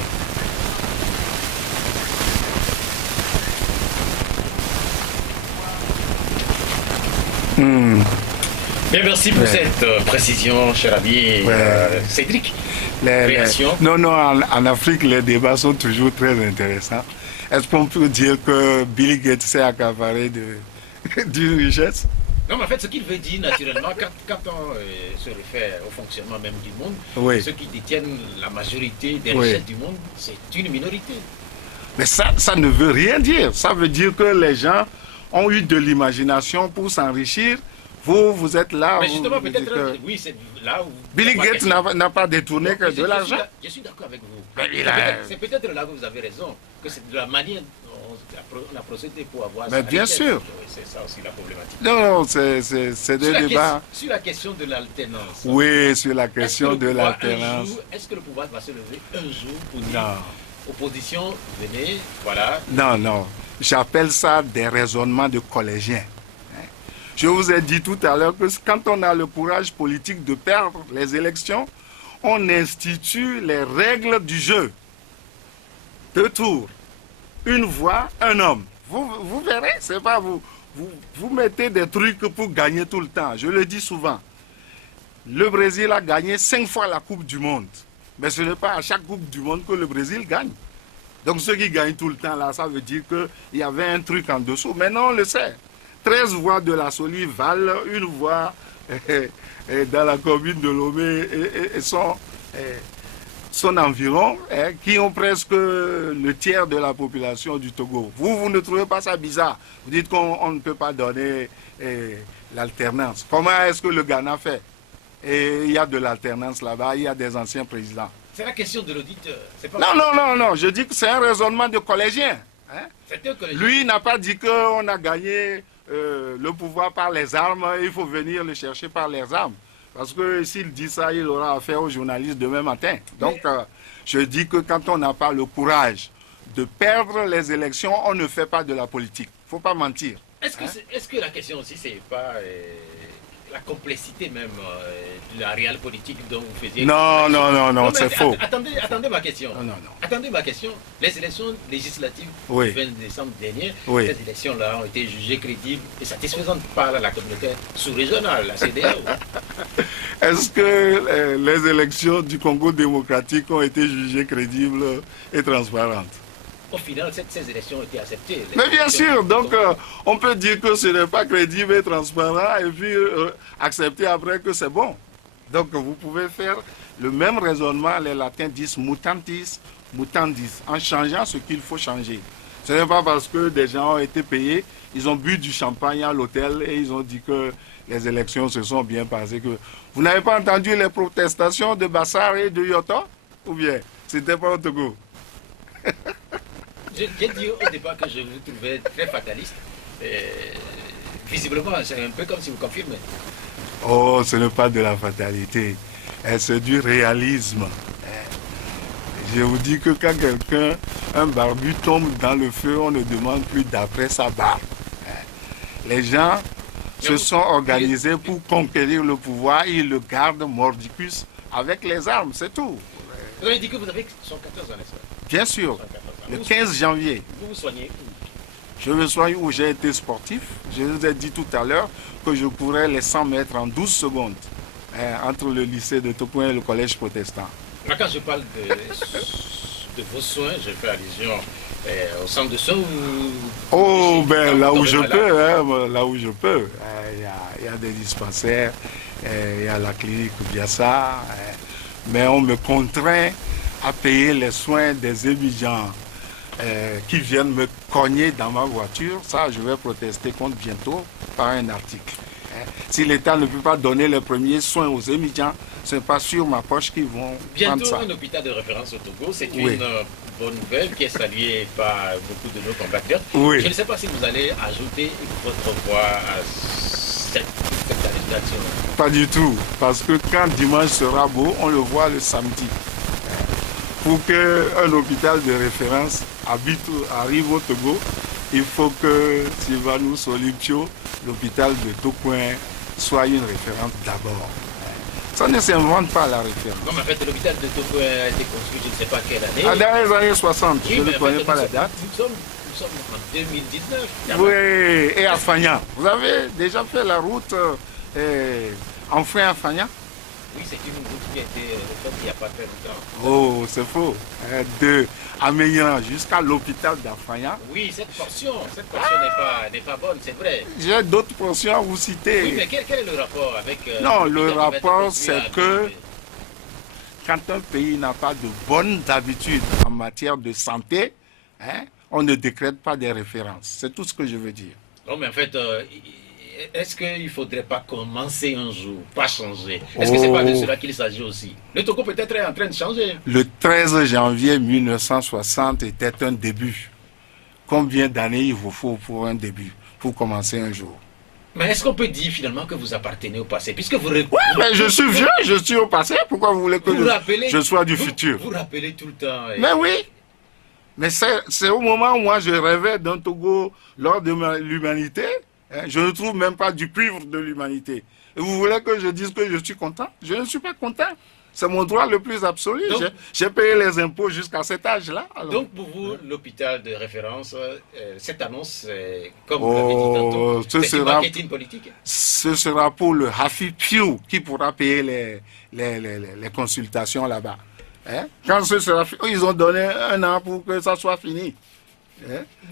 Bien, merci pour cette précision, cher ami Cédric. Non, en Afrique, les débats sont toujours très intéressants. Est-ce qu'on peut dire que Bill Gates s'est accaparé d'une richesse? Non, mais en fait, ce qu'il veut dire naturellement, quand on se réfère au fonctionnement même du monde, Oui. ceux qui détiennent la majorité des Oui. richesses du monde, c'est une minorité. Mais ça ne veut rien dire. Ça veut dire que les gens ont eu de l'imagination pour s'enrichir. Vous êtes là. Mais vous justement, dites peut-être, que oui, c'est là où... Bill la Gates question- n'a pas détourné que de l'argent. Je suis d'accord avec vous. Mais il C'est a- peut-être- C'est peut-être là que vous avez raison, que c'est de la manière dont on a procédé pour avoir... Mais sa bien richesse. sûr. Oui, c'est ça aussi la problématique. Non, c'est des débats. Sur la question de l'alternance. Oui, sur la Est-ce question que de le pouvoir, l'alternance. Est-ce que le pouvoir va se lever un jour pour dire Non. opposition, venez, voilà. Non. J'appelle ça des raisonnements de collégiens. Hein. Je vous ai dit tout à l'heure que quand on a le courage politique de perdre les élections, on institue les règles du jeu. 2 tours, une voix, un homme. Vous verrez, c'est pas vous mettez des trucs pour gagner tout le temps. Je le dis souvent. Le Brésil a gagné 5 fois la Coupe du Monde. Mais ce n'est pas à chaque Coupe du Monde que le Brésil gagne. Donc ceux qui gagnent tout le temps là, ça veut dire qu'il y avait un truc en dessous. Maintenant on le sait. 13 voix de la Soli valent une voix dans la commune de Lomé et son environ, qui ont presque le tiers de la population du Togo. Vous ne trouvez pas ça bizarre? Vous dites qu'on ne peut pas donner l'alternance. Comment est-ce que le Ghana fait? Et il y a de l'alternance là-bas, il y a des anciens présidents. C'est la question de l'auditeur. C'est pas Non, je dis que c'est un raisonnement de collégien. Hein? C'est un collégien. Lui n'a pas dit qu'on a gagné le pouvoir par les armes, il faut venir le chercher par les armes. Parce que s'il dit ça, il aura affaire aux journalistes demain matin. Donc, je dis que quand on n'a pas le courage de perdre les élections, on ne fait pas de la politique. Il ne faut pas mentir. Est-ce que la question aussi, c'est pas la complexité même de la réelle politique dont vous faisiez... Non, mais c'est faux. Attendez ma question. Non. Attendez ma question. Les élections législatives Oui. du 20 décembre dernier, Oui. ces élections-là ont été jugées crédibles et satisfaisantes par la communauté sous-régionale, la CEDEAO. Est-ce que les élections du Congo démocratique ont été jugées crédibles et transparentes? Au final, ces élections ont été acceptées. Mais bien sûr, donc on peut dire que ce n'est pas crédible et transparent et puis accepter après que c'est bon. Donc vous pouvez faire le même raisonnement, les latins disent mutantis, mutandis, en changeant ce qu'il faut changer. Ce n'est pas parce que des gens ont été payés, ils ont bu du champagne à l'hôtel et ils ont dit que les élections se sont bien passées. Vous n'avez pas entendu les protestations de Bassar et de Yoto? Ou bien, c'était pas au Togo? J'ai dit au départ que je vous trouvais très fataliste. Visiblement, c'est un peu comme si vous confirmez. Oh, ce n'est pas de la fatalité, c'est du réalisme. Je vous dis que quand quelqu'un, un barbu tombe dans le feu, on ne demande plus d'après sa barbe. Les gens se sont organisés pour conquérir le pouvoir, ils le gardent mordicus avec les armes, c'est tout. Vous avez dit que vous avez 114 ans, n'est-ce pas? Bien sûr, le 15 janvier. Vous vous soignez où? Je me soigne où j'ai été sportif. Je vous ai dit tout à l'heure que je courais les 100 mètres en 12 secondes entre le lycée de Topouin et le collège protestant. Quand je parle de vos soins, je fais allusion au centre de soins Oh, ben là où dans je le malade. peux, hein, là où je peux. Il y a des dispensaires, il y a la clinique Biassa, mais on me contraint à payer les soins des étudiants qui viennent me cogner dans ma voiture. Ça, je vais protester contre bientôt par un article. Si l'État ne peut pas donner les premiers soins aux étudiants, ce n'est pas sur ma poche qu'ils vont prendre Bientôt ça. un hôpital de référence au Togo, c'est Oui. une bonne nouvelle qui est saluée par beaucoup de nos compatriotes. Oui. Je ne sais pas si vous allez ajouter votre voix à cette législation. Pas du tout, parce que quand dimanche sera beau, on le voit le samedi. Pour qu'un hôpital de référence arrive au Togo, il faut que Sylvanus Olympio, l'hôpital de Tokouin, soit une référence d'abord. Ça ne s'invente pas la référence. Comme en fait l'hôpital de Togo a été construit, je ne sais pas quelle année. Dans les années 60, Oui, je mais ne en connais fait, pas nous la sommes- date. Nous sommes en 2019. Oui, et à Fagna. Vous avez déjà fait la route en frein à Fagna? Oui, c'est une route qui a été faite il n'y a pas très longtemps. Oh, c'est faux. De Améyan jusqu'à l'hôpital d'Afagna. Oui, cette portion n'est pas bonne, c'est vrai. J'ai d'autres portions à vous citer. Oui, mais quel est le rapport avec... Non, l'hôpital le qui va être rapport, construit c'est à que Guinée? quand un pays n'a pas de bonnes habitudes en matière de santé, on ne décrète pas des références. C'est tout ce que je veux dire. Non, mais en fait, est-ce qu'il ne faudrait pas commencer un jour, pas changer? Est-ce que ce n'est pas de cela qu'il s'agit aussi? Le Togo peut-être est en train de changer. Le 13 janvier 1960 était un début. Combien d'années il vous faut pour un début, pour commencer un jour? Mais est-ce qu'on peut dire finalement que vous appartenez au passé? Puisque vous... Oui, mais je suis vieux, je suis au passé. Pourquoi vous voulez que je sois du futur? Vous rappelez tout le temps. Mais oui. Mais c'est au moment où moi je rêvais d'un Togo lors de l'humanité. Je ne trouve même pas du cuivre de l'humanité. Et vous voulez que je dise que je suis content? Je ne suis pas content. C'est mon droit le plus absolu. J'ai payé les impôts jusqu'à cet âge-là. Donc pour vous, l'hôpital de référence, cette annonce, comme vous l'avez dit tantôt, c'est du marketing politique. Ce sera pour le Hafi Piu qui pourra payer les consultations là-bas. Quand ce sera fini, ils ont donné un an pour que ça soit fini.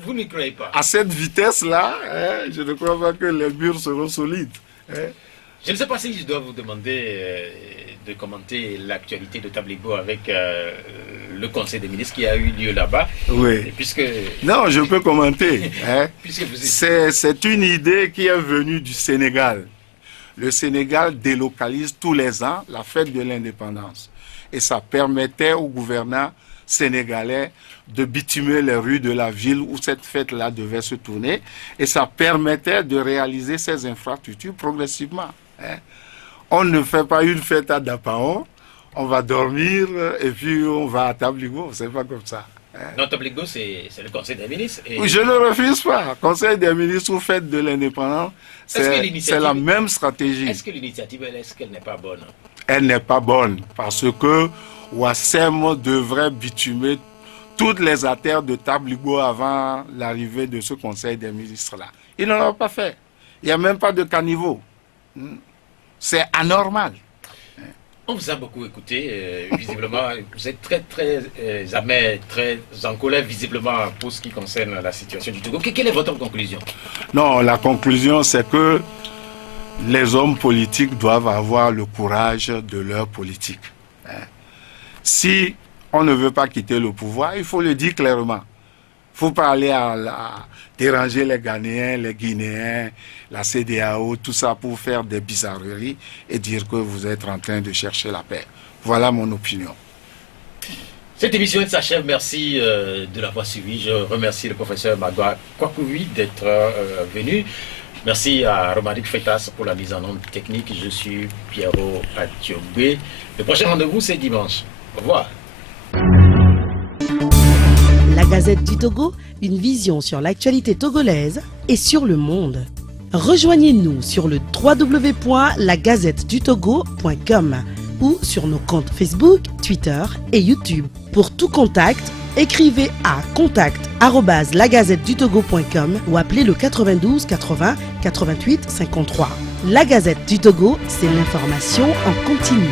Vous ne croyez pas? À cette vitesse-là, je ne crois pas que les murs seront solides. Je ne sais pas si je dois vous demander de commenter l'actualité de Tabligo avec le Conseil des ministres qui a eu lieu là-bas. Oui. Puisque... Non, je peux commenter. Puisque vous êtes... C'est une idée qui est venue du Sénégal. Le Sénégal délocalise tous les ans la fête de l'indépendance. Et ça permettait aux gouvernants sénégalais de bitumer les rues de la ville où cette fête-là devait se tourner. Et ça permettait de réaliser ces infrastructures progressivement. On ne fait pas une fête à Dapaon, on va dormir et puis on va à Tabligo. C'est pas comme ça. Non, Tabligo, c'est le Conseil des ministres. Et... Je ne refuse pas. Conseil des ministres ou fête de l'indépendance, c'est la même stratégie. Est-ce que l'initiative, est-ce qu'elle n'est pas bonne? Elle n'est pas bonne parce que Ouassem devrait bitumer toutes les artères de Tabligo avant l'arrivée de ce Conseil des ministres-là. Il ne l'a pas fait. Il n'y a même pas de caniveau. C'est anormal. On vous a beaucoup écouté, visiblement, vous êtes très amer, très en colère, visiblement, pour ce qui concerne la situation du Togo. Quelle est votre conclusion? Non, la conclusion, c'est que les hommes politiques doivent avoir le courage de leur politique. Si on ne veut pas quitter le pouvoir, il faut le dire clairement. Il ne faut pas aller à déranger les Ghanéens, les Guinéens, la CEDEAO, tout ça pour faire des bizarreries et dire que vous êtes en train de chercher la paix. Voilà mon opinion. Cette émission s'achève. Merci de l'avoir suivi. Je remercie le professeur Magua Kwakouvi d'être venu. Merci à Romaric Fetas pour la mise en onde technique. Je suis Pierrot Atiobé. Le prochain rendez-vous, c'est dimanche. Au revoir. La Gazette du Togo, une vision sur l'actualité togolaise et sur le monde. Rejoignez-nous sur le www.lagazettedutogo.com ou sur nos comptes Facebook, Twitter et YouTube. Pour tout contact, écrivez à contact@lagazettedutogo.com ou appelez le 92 80 88 53. La Gazette du Togo, c'est l'information en continu.